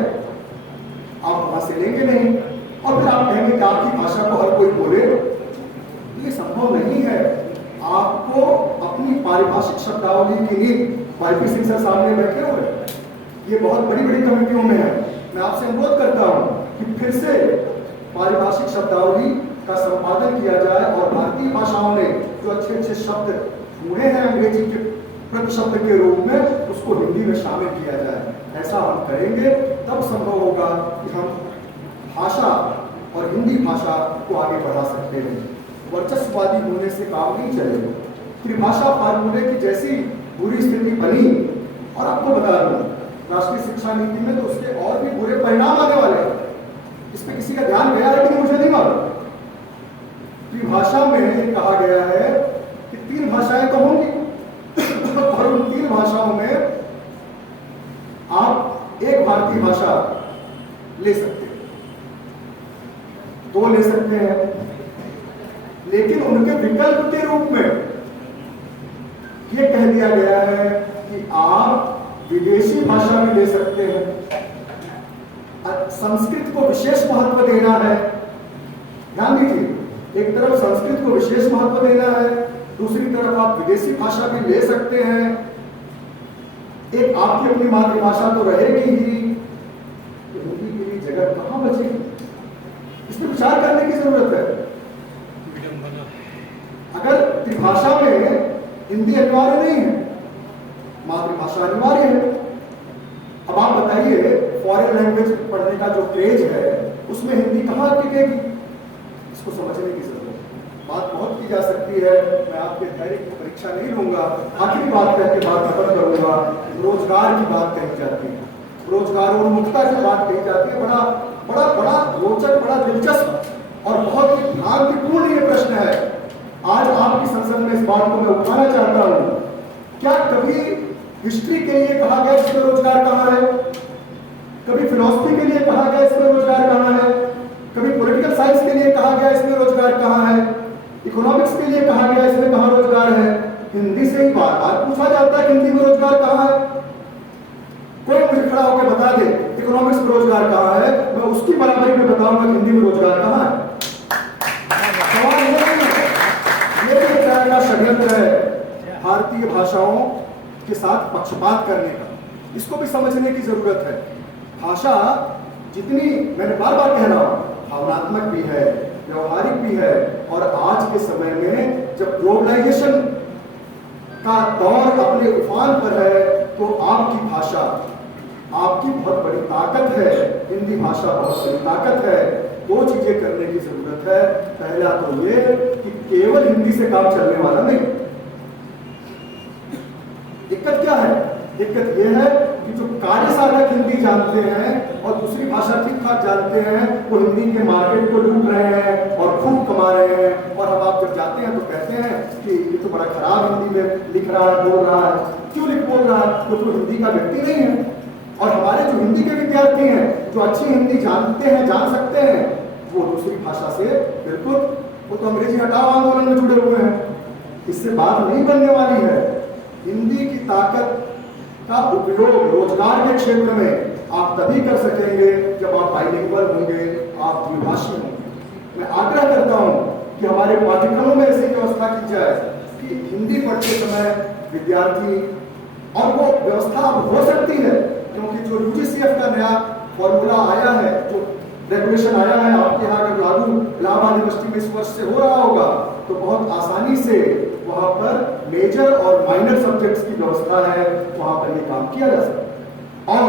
आप वहां से लेंगे नहीं, और फिर आप कहेंगे कि आपकी भाषा को हर कोई बोले, ये संभव नहीं है। आपको अपनी पारिभाषिक शब्दावली की नींव वाईपी सिंह सर सामने बैठे हुए, ये बहुत बड़ी बड़ी कमेटियों में है। मैं आपसे अनुरोध करता हूं कि फिर से पारिभाषिक शब्दावली का संपादन किया जाए और भारतीय भाषाओं ने जो अच्छे अच्छे शब्द ढूंढे हैं अंग्रेजी के प्रतिशब्द के रूप में, उसको हिंदी में शामिल किया जाए। ऐसा हम करेंगे तब संभव होगा कि हम भाषा और हिंदी भाषा को आगे बढ़ा सकते हैं। वर्चस्ववादी होने से काम नहीं चलेगा। त्रिभाषा फार्मूले की जैसी बुरी स्थिति बनी, और आपको बता दूं राष्ट्रीय शिक्षा नीति में तो उसके और भी बुरे परिणाम आने वाले हैं। इस पर किसी का ध्यान गया है कि मुझे नहीं मालूम। त्रिभाषा में कहा गया है कि 3 भाषाएं तो होंगी और उन 3 भाषाओं में आप एक भारतीय भाषा ले सकते हैं, 2 ले सकते हैं, लेकिन उनके विकल्प के रूप में यह कह दिया गया है कि आप विदेशी भाषा भी ले सकते हैं। संस्कृत को विशेष महत्व देना है, ध्यान दीजिए, एक तरफ संस्कृत को विशेष महत्व देना है, दूसरी तरफ आप विदेशी भाषा भी ले सकते हैं। एक आपकी अपनी मातृभाषा तो रहेगी ही, हिंदी के लिए जगह कहां बचेगी, इस पर विचार करने की जरूरत है। अगर त्रिभाषा में हिंदी अनिवार्य नहीं है, मातृभाषा अनिवार्य है, अब आप बताइए फॉरेन लैंग्वेज पढ़ने का जो क्रेज है उसमें हिंदी कहां टिकेगी, इसको समझने की जरूरत है। बात बहुत की जा सकती है, मैं आपके धैर्य की परीक्षा नहीं लूंगा। आखिरी बात करके बात खत्म करूंगा। रोजगार की बात कही जाती है, रोजगार और मुक्ता की बात कही जाती है। बड़ा बड़ा बड़ा रोचक, बड़ा दिलचस्प और बहुत ही भ्रांतिपूर्ण ये प्रश्न है। आज आपकी संसद में इस बात को मैं उठाना चाहता हूं, क्या कभी हिस्ट्री के लिए कहा गया इसमें रोजगार कहां है, कभी फिलॉसफी के लिए कहा गया इसमें रोजगार कहां है, कभी पॉलिटिकल साइंस के लिए कहा गया इसमें रोजगार कहां है, इकोनॉमिक्स के लिए कहा गया इसमें कहां रोजगार है? हिंदी से ही बार बार पूछा जाता है कि हिंदी में रोजगार कहां है। कोई मुझे खड़ा होकर बता दे इकोनॉमिक्स में रोजगार कहां है, मैं उसकी बराबरी में बताऊंगा कि हिंदी में रोजगार कहां है। सवाल ये भी एक तरह का षड्यंत्र है भारतीय भाषाओं के साथ पक्षपात करने का, इसको भी समझने की जरूरत है। भाषा जितनी, मैंने बार बार कह रहा हूं, भावनात्मक भी है, व्यवहारिक भी है, और आज के समय में जब ग्लोबलाइजेशन का दौर अपने उफान पर है तो आपकी भाषा आपकी बहुत बड़ी ताकत है, हिंदी भाषा बहुत बड़ी ताकत है। 2 चीजें करने की जरूरत है। पहला तो ये कि केवल हिंदी से काम चलने वाला नहीं। दिक्कत क्या है? दिक्कत यह है कि जो कार्य साधक हिंदी जानते हैं और दूसरी भाषा ठीक ठाक जानते हैं, वो हिंदी के मार्केट को लूट रहे हैं और खूब कमा रहे हैं। और अब आप जब जाते हैं तो कहते हैं कि ये तो बड़ा खराब हिंदी में लिख रहा है, बोल रहा है। क्यों बोल रहा है? तो हिंदी का व्यक्ति नहीं है। और हमारे जो हिंदी के विद्यार्थी हैं, जो अच्छी हिंदी जानते हैं, जान सकते हैं, वो दूसरी भाषा से बिल्कुल, वो तो अंग्रेजी हटाओ आंदोलन में जुड़े हुए हैं। इससे बात नहीं बनने वाली है। हिंदी की ताकत का उपयोग रोजगार के क्षेत्र में आप तभी कर सकेंगे जब आप बाइलिंगुअल होंगे, आप द्विभाषी होंगे। मैं आग्रह करता हूं कि हमारे पाठ्यक्रमों में ऐसी व्यवस्था की जाए कि हिंदी पढ़ते समय विद्यार्थी, और वो व्यवस्था अब हो सकती है क्योंकि जो यूजीसीएफ का नया फॉर्मूला आया है, जो रेगुलेशन आया है, आपके यहाँ अगर लागू इलाहाबाद यूनिवर्सिटी में इस वर्ष से हो रहा होगा तो बहुत आसानी से वहां पर मेजर और माइनर सब्जेक्ट्स की व्यवस्था है, वहां पर ये काम किया जा सकता है। और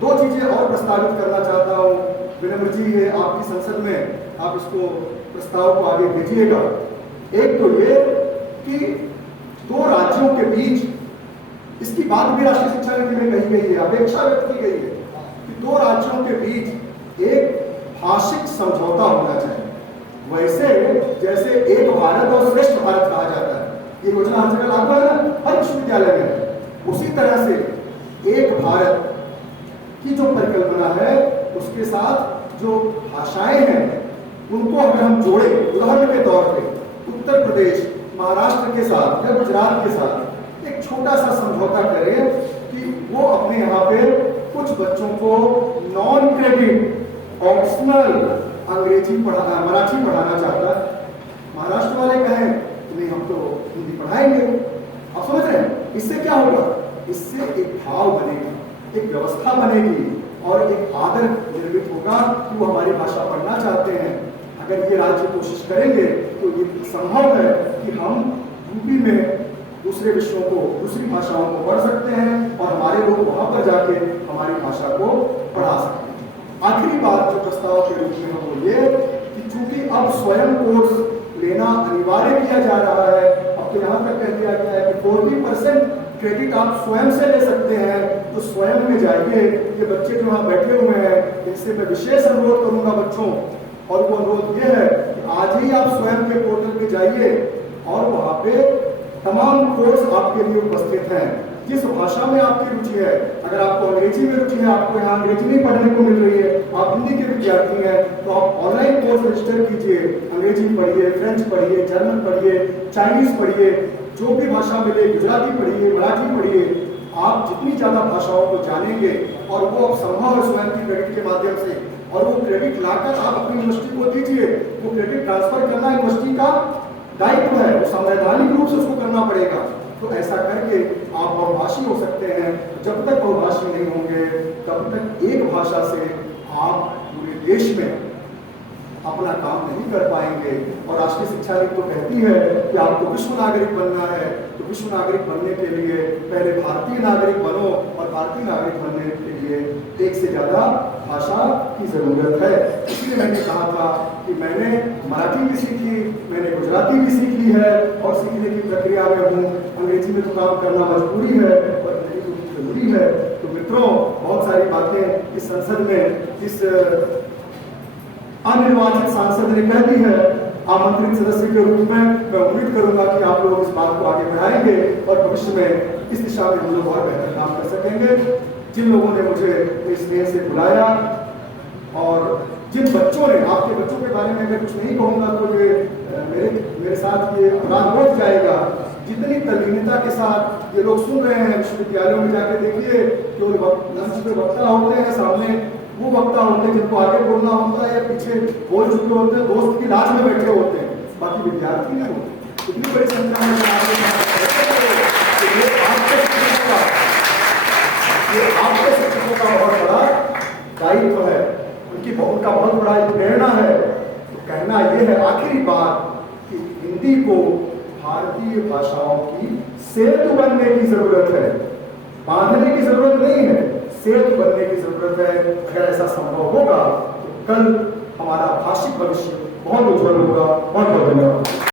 2 चीजें और प्रस्तावित करना चाहता हूं, विनम्र जी है आपकी संसद में, आप इसको प्रस्ताव को आगे भेजिएगा। एक तो ये कि 2 राज्यों के बीच, इसकी बात भी राष्ट्रीय शिक्षा नीति में कही गई है, अपेक्षा व्यक्त की गई है कि 2 राज्यों के बीच एक भाषिक समझौता होना चाहिए। वैसे जैसे एक भारत और श्रेष्ठ भारत कहा जाता है, ये योजना हर जगह लागू है ना, हर विश्वविद्यालय में, उसी तरह से एक भारत की जो परिकल्पना है उसके साथ जो भाषाएं हैं उनको अगर हम जोड़े, उदाहरण के तौर पे उत्तर प्रदेश महाराष्ट्र के साथ या गुजरात के साथ एक छोटा सा समझौता करें कि वो अपने यहाँ पे कुछ बच्चों को नॉन क्रेडिट ऑप्शनल अंग्रेजी मराठी पढ़ाना चाहता है, महाराष्ट्र वाले कहें नहीं हम तो हिंदी पढ़ाएंगे। आप समझ रहे हैं, इससे क्या होगा, इससे एक भाव बनेगा, एक व्यवस्था बनेगी और एक आदर निर्मित होगा कि वो हमारी भाषा पढ़ना चाहते हैं। अगर ये राज्य कोशिश करेंगे तो ये संभव है कि हम यूपी में दूसरे विषयों को, दूसरी भाषाओं को पढ़ सकते हैं और हमारे लोग वहां पर जाके हमारी भाषा को पढ़ा सकते हैं। आखिरी बात जो प्रस्ताव के रूप में वो ये कि चूंकि अब स्वयं कोर्स लेना अनिवार्य किया जा रहा है, अब तो यहाँ तक कह दिया गया है कि 40% क्रेडिट आप स्वयं से ले सकते हैं, तो स्वयं में जाइए। ये बच्चे जो वहाँ बैठे हुए हैं इनसे मैं विशेष अनुरोध करूंगा बच्चों, और वो अनुरोध ये है कि आज ही आप स्वयं के पोर्टल पे जाइए और वहाँ पे तमाम कोर्स आपके लिए उपस्थित हैं। जिस भाषा में आपकी रुचि है, अगर आपको अंग्रेजी में रुचि है, आपको यहाँ अंग्रेजी नहीं पढ़ने को मिल रही है, आप हिंदी के विद्यार्थी हैं, तो आप ऑनलाइन कोर्स रजिस्टर कीजिए, अंग्रेजी पढ़िए, फ्रेंच पढ़िए, जर्मन पढ़िए, चाइनीज पढ़िए, जो भी भाषा मिले, गुजराती पढ़िए, मराठी पढ़िए। आप जितनी ज्यादा भाषाओं को जानेंगे और वो अब संभव है स्वयं की क्रेडिट के माध्यम से, और वो क्रेडिट लाकर आप अपनी यूनिवर्सिटी को दीजिए। वो क्रेडिट ट्रांसफर करना यूनिवर्सिटी का दायित्व है, वो संवैधानिक रूप से उसको करना पड़ेगा। तो ऐसा करके आप बहुभाषी हो सकते हैं। जब तक बहुभाषी नहीं होंगे तब तक एक भाषा से आप पूरे देश में अपना काम नहीं कर पाएंगे। और राष्ट्रीय शिक्षा नीति तो कहती है कि आपको विश्व नागरिक बनना है, तो विश्व नागरिक बनने के लिए पहले भारतीय नागरिक बनो, और भारतीय नागरिक बनने के लिए एक से ज्यादा भाषा की जरूरत है। इसलिए मैंने कहा था कि मैंने मराठी भी सीखी, मैंने गुजराती भी सीख ली है और सीखने की प्रक्रिया में हूँ। अंग्रेजी में तो काम करना मजबूरी है और अंग्रेजी तो जरूरी है। तो मित्रों, बहुत सारी बातें इस संसद में इस अनिर्वाचित सांसद ने कह दी है। आमंत्रित सदस्य के रूप में मैं उम्मीद करूंगा कि आप लोग इस बात को आगे बढ़ाएंगे और भविष्य में इस दिशा में हम लोग और बेहतर काम कर सकेंगे। जिन लोगों ने मुझे इस स्नेह से बुलाया और जिन बच्चों ने, आपके बच्चों के बारे में अगर कुछ नहीं कहूंगा तो ये मेरे साथ ये अपराध हो जाएगा। जितनी तल्लीनता के साथ ये लोग सुन रहे हैं, विश्वविद्यालयों में जाके देखिए, केवल मंच पे वक्ता होते हैं, सामने वो वक्ता होते हैं जिनको आगे बोलना होता है या पीछे बोल चुके होते हैं, दोस्त की लाज में बैठे होते हैं, बाकी विद्यार्थी नहीं होते। इतनी बड़ी संख्या में आपके शिक्षकों का बहुत बड़ा दायित्व है, उनका बहुत बड़ा प्रेरणा है। तो कहना यह है आखिरी बात कि हिंदी को भारतीय भाषाओं की सेतु बनने की जरूरत है, बांधने की जरूरत नहीं है, सेतु बनने की जरूरत है। अगर ऐसा संभव होगा तो कल हमारा भाषिक भविष्य बहुत उज्जवल होगा। बहुत बहुत धन्यवाद।